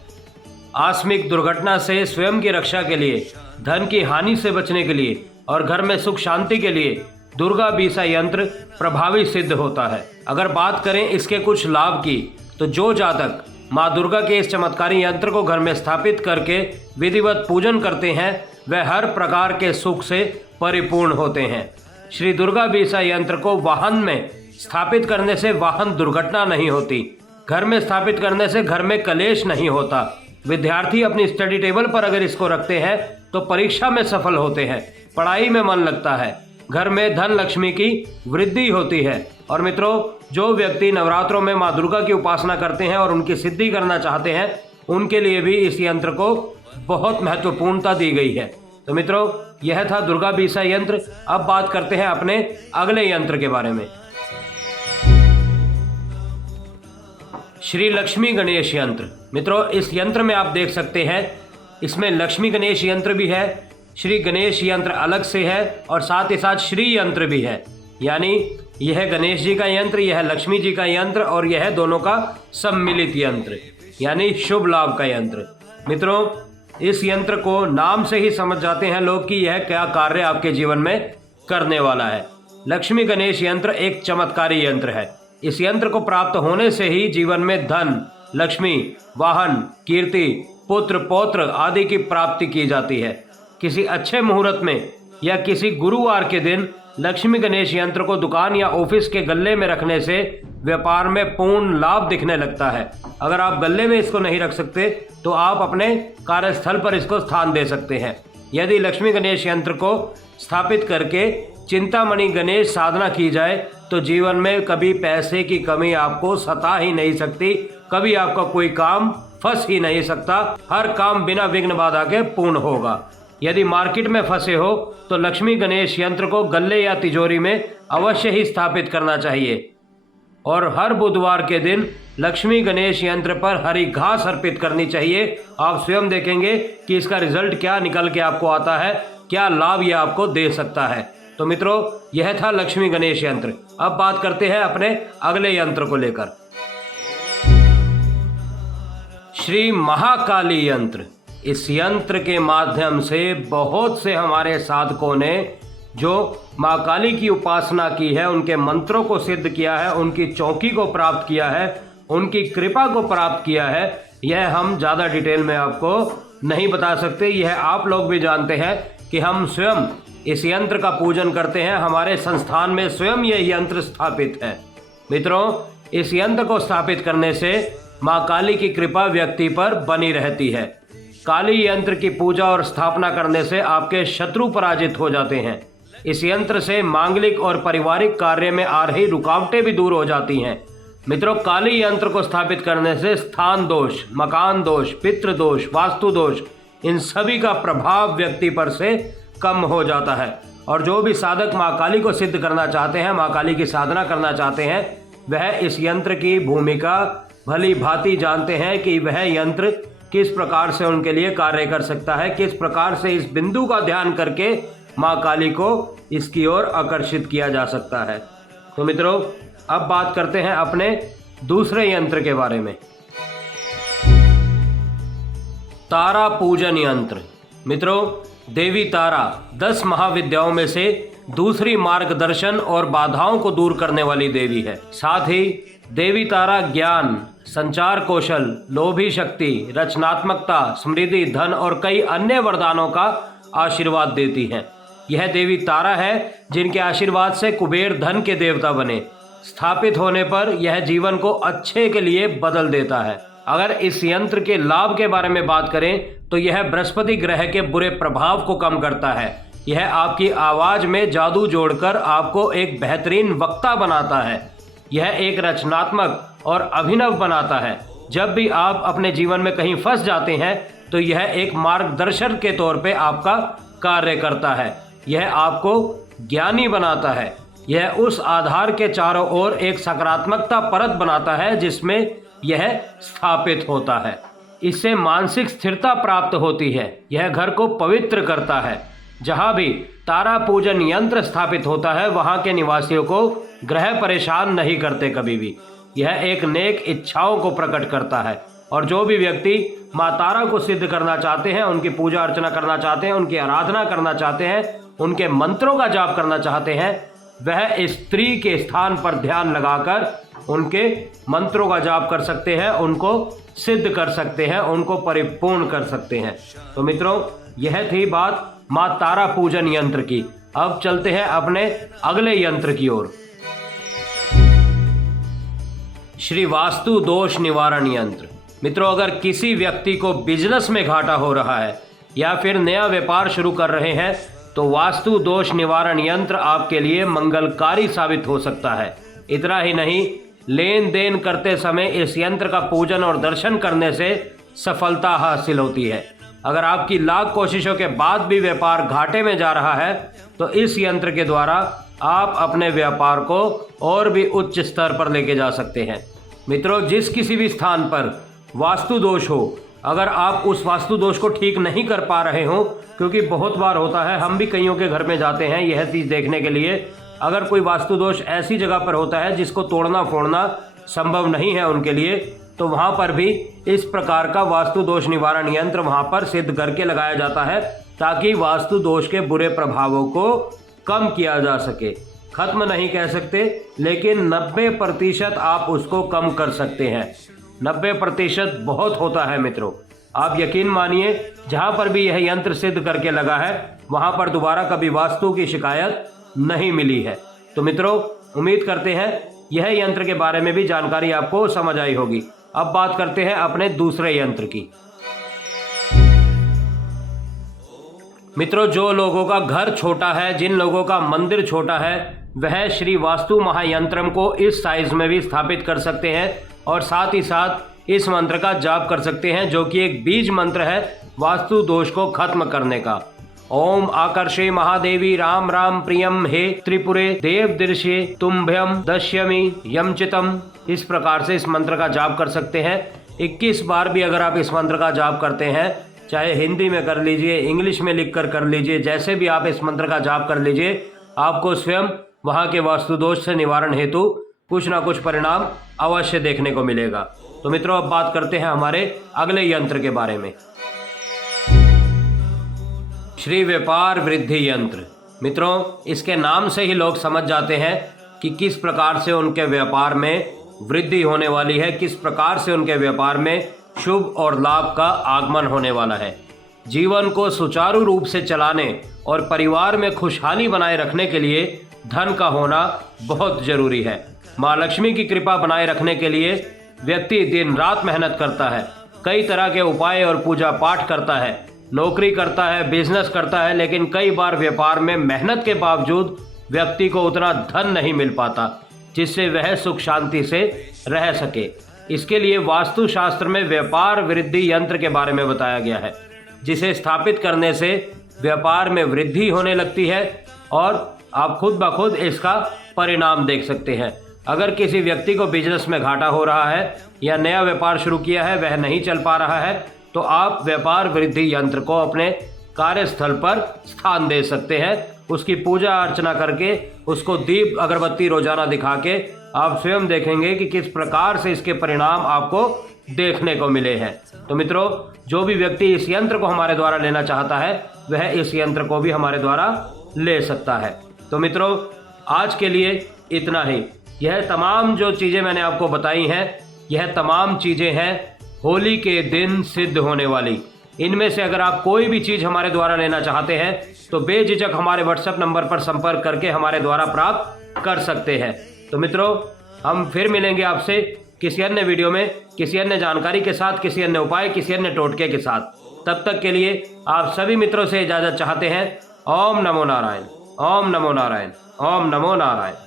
आकस्मिक दुर्घटना से स्वयं की रक्षा के लिए, धन की हानि से बचने के लिए और घर में सुख शांति के लिए दुर्गा बीसा यंत्र प्रभावी सिद्ध होता है। अगर बात करें इसके कुछ लाभ की, तो जो जातक माँ दुर्गा के इस चमत्कारी यंत्र को घर में स्थापित करके विधिवत पूजन करते हैं वह हर प्रकार के सुख से परिपूर्ण होते हैं। श्री दुर्गा बीसा यंत्र को वाहन में स्थापित करने से वाहन दुर्घटना नहीं होती। घर में स्थापित करने से घर में कलेश नहीं होता। विद्यार्थी अपनी स्टडी टेबल पर अगर इसको रखते हैं तो परीक्षा में सफल होते हैं, पढ़ाई में मन लगता है। घर में धन लक्ष्मी की वृद्धि होती है। और मित्रों, जो व्यक्ति नवरात्रों में माँ दुर्गा की उपासना करते हैं और उनकी सिद्धि करना चाहते हैं, उनके लिए भी इस यंत्र को बहुत महत्वपूर्णता दी गई है। तो मित्रों, यह था दुर्गा बीसा यंत्र। अब बात करते हैं अपने अगले यंत्र के बारे में। श्री लक्ष्मी गणेश यंत्र। मित्रों, इस यंत्र में आप देख सकते हैं, इसमें लक्ष्मी गणेश यंत्र भी है, श्री गणेश यंत्र अलग से है और साथ ही साथ श्री यंत्र भी है। यानी यह गणेश जी का यंत्र, यह लक्ष्मी जी का यंत्र और यह दोनों का सम्मिलित यंत्र, यानी शुभ लाभ का यंत्र। मित्रों, इस यंत्र को नाम से ही समझ जाते हैं लोग कि यह क्या कार्य आपके जीवन में करने वाला है। लक्ष्मी गणेश यंत्र एक चमत्कारी यंत्र है। इस यंत्र को प्राप्त होने से ही जीवन में धन, लक्ष्मी, वाहन, कीर्ति, पुत्र, पौत्र आदि की प्राप्ति की जाती है। किसी अच्छे मुहूर्त में या किसी गुरुवार के दिन लक्ष्मी गणेश यंत्र को दुकान या ऑफिस के गल्ले में रखने से व्यापार में पूर्ण लाभ दिखने लगता है। अगर आप गल्ले में इसको नहीं रख सकते तो आप अपने कार्यस्थल पर इसको स्थान दे सकते हैं। यदि लक्ष्मी गणेश यंत्र को स्थापित करके चिंतामणि गणेश साधना की जाए तो जीवन में कभी पैसे की कमी आपको सता ही नहीं सकती, कभी आपका कोई काम फंस ही नहीं सकता, हर काम बिना विघ्न बाधा के पूर्ण होगा। यदि मार्केट में फंसे हो तो लक्ष्मी गणेश यंत्र को गल्ले या तिजोरी में अवश्य ही स्थापित करना चाहिए और हर बुधवार के दिन लक्ष्मी गणेश यंत्र पर हरी घास अर्पित करनी चाहिए। आप स्वयं देखेंगे कि इसका रिजल्ट क्या निकल के आपको आता है, क्या लाभ यह आपको दे सकता है। तो मित्रों, यह था लक्ष्मी गणेश यंत्र। अब बात करते हैं अपने अगले यंत्र को लेकर। श्री महाकाली यंत्र। इस यंत्र के माध्यम से बहुत से हमारे साधकों ने जो माँ काली की उपासना की है, उनके मंत्रों को सिद्ध किया है, उनकी चौकी को प्राप्त किया है, उनकी कृपा को प्राप्त किया है। यह हम ज़्यादा डिटेल में आपको नहीं बता सकते। यह आप लोग भी जानते हैं कि हम स्वयं इस यंत्र का पूजन करते हैं। हमारे संस्थान में स्वयं यह यंत्र स्थापित है। मित्रों, इस यंत्र को स्थापित करने से माँ काली की कृपा व्यक्ति पर बनी रहती है। काली यंत्र की पूजा और स्थापना करने से आपके शत्रु पराजित हो जाते हैं। इस यंत्र से मांगलिक और पारिवारिक कार्य में आ रही रुकावटें भी दूर हो जाती हैं। मित्रों, काली यंत्र को स्थापित करने से स्थान दोष, मकान दोष, पितृ दोष, वास्तु दोष, इन सभी का प्रभाव व्यक्ति पर से कम हो जाता है। और जो भी साधक माँ काली को सिद्ध करना चाहते हैं, माँ काली की साधना करना चाहते हैं, वह इस यंत्र की भूमिका भली भांति जानते हैं कि वह यंत्र किस प्रकार से उनके लिए कार्य कर सकता है, किस प्रकार से इस बिंदु का ध्यान करके माँ काली को इसकी ओर आकर्षित किया जा सकता है। तो मित्रों, अब बात करते हैं अपने दूसरे यंत्र के बारे में। तारा पूजन यंत्र। मित्रों, देवी तारा 10 महाविद्याओं में से दूसरी मार्गदर्शन और बाधाओं को दूर करने वाली देवी है। साथ ही देवी तारा ज्ञान, संचार कौशल, लोभी शक्ति, रचनात्मकता, समृद्धि, धन और कई अन्य वरदानों का आशीर्वाद देती है। यह देवी तारा है जिनके आशीर्वाद से कुबेर धन के देवता बने। स्थापित होने पर यह जीवन को अच्छे के लिए बदल देता है। अगर इस यंत्र के लाभ के बारे में बात करें तो यह बृहस्पति ग्रह के बुरे प्रभाव को कम करता है। यह आपकी आवाज में जादू जोड़कर आपको एक बेहतरीन वक्ता बनाता है। यह एक रचनात्मक और अभिनव बनाता है। जब भी आप अपने जीवन में कहीं फंस जाते हैं तो यह एक मार्गदर्शक के तौर पे आपका कार्य करता है। यह आपको ज्ञानी बनाता है। यह उस आधार के चारों ओर एक सकारात्मकता परत बनाता है जिसमें यह स्थापित होता है। इससे मानसिक स्थिरता प्राप्त होती है। यह घर को पवित्र करता है। जहाँ भी तारा पूजन यंत्र स्थापित होता है वहाँ के निवासियों को ग्रह परेशान नहीं करते कभी भी। यह एक नेक इच्छाओं को प्रकट करता है और जो भी व्यक्ति माँ तारा को सिद्ध करना चाहते हैं, उनकी पूजा अर्चना करना चाहते हैं, उनकी आराधना करना चाहते हैं, उनके मंत्रों का जाप करना चाहते हैं, वह स्त्री के स्थान पर ध्यान लगाकर उनके मंत्रों का जाप कर सकते हैं, उनको सिद्ध कर सकते हैं, उनको परिपूर्ण कर सकते हैं। तो मित्रों, यह थी बात माँ तारा पूजन यंत्र की। अब चलते हैं अपने अगले यंत्र की ओर। श्री वास्तु दोष निवारण यंत्र। मित्रों, अगर किसी व्यक्ति को बिजनेस में घाटा हो रहा है या फिर नया व्यापार शुरू कर रहे हैं तो वास्तु दोष निवारण यंत्र आपके लिए मंगलकारी साबित हो सकता है। इतना ही नहीं, लेन देन करते समय इस यंत्र का पूजन और दर्शन करने से सफलता हासिल होती है। अगर आपकी लाख कोशिशों के बाद भी व्यापार घाटे में जा रहा है तो इस यंत्र के द्वारा आप अपने व्यापार को और भी उच्च स्तर पर लेके जा सकते हैं। मित्रों, जिस किसी भी स्थान पर वास्तु दोष हो, अगर आप उस वास्तु दोष को ठीक नहीं कर पा रहे हो, क्योंकि बहुत बार होता है, हम भी कईयों के घर में जाते हैं यह चीज़ देखने के लिए, अगर कोई वास्तु दोष ऐसी जगह पर होता है जिसको तोड़ना फोड़ना संभव नहीं है उनके लिए, तो वहाँ पर भी इस प्रकार का वास्तु दोष निवारण यंत्र वहाँ पर सिद्ध करके लगाया जाता है, ताकि वास्तु दोष के बुरे प्रभावों को कम किया जा सके। खत्म नहीं कह सकते, लेकिन 90% आप उसको कम कर सकते हैं। 90% बहुत होता है मित्रों। आप यकीन मानिए, जहाँ पर भी यह यंत्र सिद्ध करके लगा है वहाँ पर दोबारा कभी वास्तु की शिकायत नहीं मिली है। तो मित्रों, उम्मीद करते हैं यह यंत्र के बारे में भी जानकारी आपको समझ आई होगी। अब बात करते हैं अपने दूसरे यंत्र की। मित्रों, जो लोगों का घर छोटा है, जिन लोगों का मंदिर छोटा है, वह श्री वास्तु महायंत्रम को इस साइज में भी स्थापित कर सकते हैं और साथ ही साथ इस मंत्र का जाप कर सकते हैं, जो कि एक बीज मंत्र है वास्तु दोष को खत्म करने का। ओम आकर्षे महादेवी राम राम प्रियम हे त्रिपुरे देव दृश्ये तुम्भ्यम दश्यमी यमचितम। इस प्रकार से इस मंत्र का जाप कर सकते हैं। 21 बार भी अगर आप इस मंत्र का जाप करते हैं, चाहे हिंदी में कर लीजिए, इंग्लिश में लिखकर कर लीजिए, जैसे भी आप इस मंत्र का जाप कर लीजिए, आपको स्वयं वहाँ के वास्तु दोष से निवारण हेतु कुछ ना कुछ परिणाम अवश्य देखने को मिलेगा। तो मित्रों, अब बात करते हैं हमारे अगले यंत्र के बारे में। श्री व्यापार वृद्धि यंत्र। मित्रों, इसके नाम से ही लोग समझ जाते हैं कि किस प्रकार से उनके व्यापार में वृद्धि होने वाली है, किस प्रकार से उनके व्यापार में शुभ और लाभ का आगमन होने वाला है। जीवन को सुचारू रूप से चलाने और परिवार में खुशहाली बनाए रखने के लिए धन का होना बहुत जरूरी है। माँ लक्ष्मी की कृपा बनाए रखने के लिए व्यक्ति दिन रात मेहनत करता है, कई तरह के उपाय और पूजा पाठ करता है, नौकरी करता है, बिजनेस करता है, लेकिन कई बार व्यापार में मेहनत के बावजूद व्यक्ति को उतना धन नहीं मिल पाता जिससे वह सुख शांति से रह सके। इसके लिए वास्तु शास्त्र में व्यापार वृद्धि यंत्र के बारे में बताया गया है, जिसे स्थापित करने से व्यापार में वृद्धि होने लगती है और आप खुद ब खुद इसका परिणाम देख सकते हैं। अगर किसी व्यक्ति को बिजनेस में घाटा हो रहा है या नया व्यापार शुरू किया है, वह नहीं चल पा रहा है, तो आप व्यापार वृद्धि यंत्र को अपने कार्यस्थल पर स्थान दे सकते हैं। उसकी पूजा अर्चना करके, उसको दीप अगरबत्ती रोजाना दिखा के आप स्वयं देखेंगे कि किस प्रकार से इसके परिणाम आपको देखने को मिले हैं। तो मित्रों, जो भी व्यक्ति इस यंत्र को हमारे द्वारा लेना चाहता है, वह इस यंत्र को भी हमारे द्वारा ले सकता है। तो मित्रों, आज के लिए इतना ही। यह तमाम जो चीज़ें मैंने आपको बताई हैं, यह तमाम चीज़ें हैं होली के दिन सिद्ध होने वाली। इनमें से अगर आप कोई भी चीज़ हमारे द्वारा लेना चाहते हैं तो बेझिझक हमारे व्हाट्सएप नंबर पर संपर्क करके हमारे द्वारा प्राप्त कर सकते हैं। तो मित्रों, हम फिर मिलेंगे आपसे किसी अन्य वीडियो में, किसी अन्य जानकारी के साथ, किसी अन्य उपाय, किसी अन्य टोटके के साथ। तब तक के लिए आप सभी मित्रों से इजाज़त चाहते हैं। ओम नमो नारायण, ओम नमो नारायण, ओम नमो नारायण।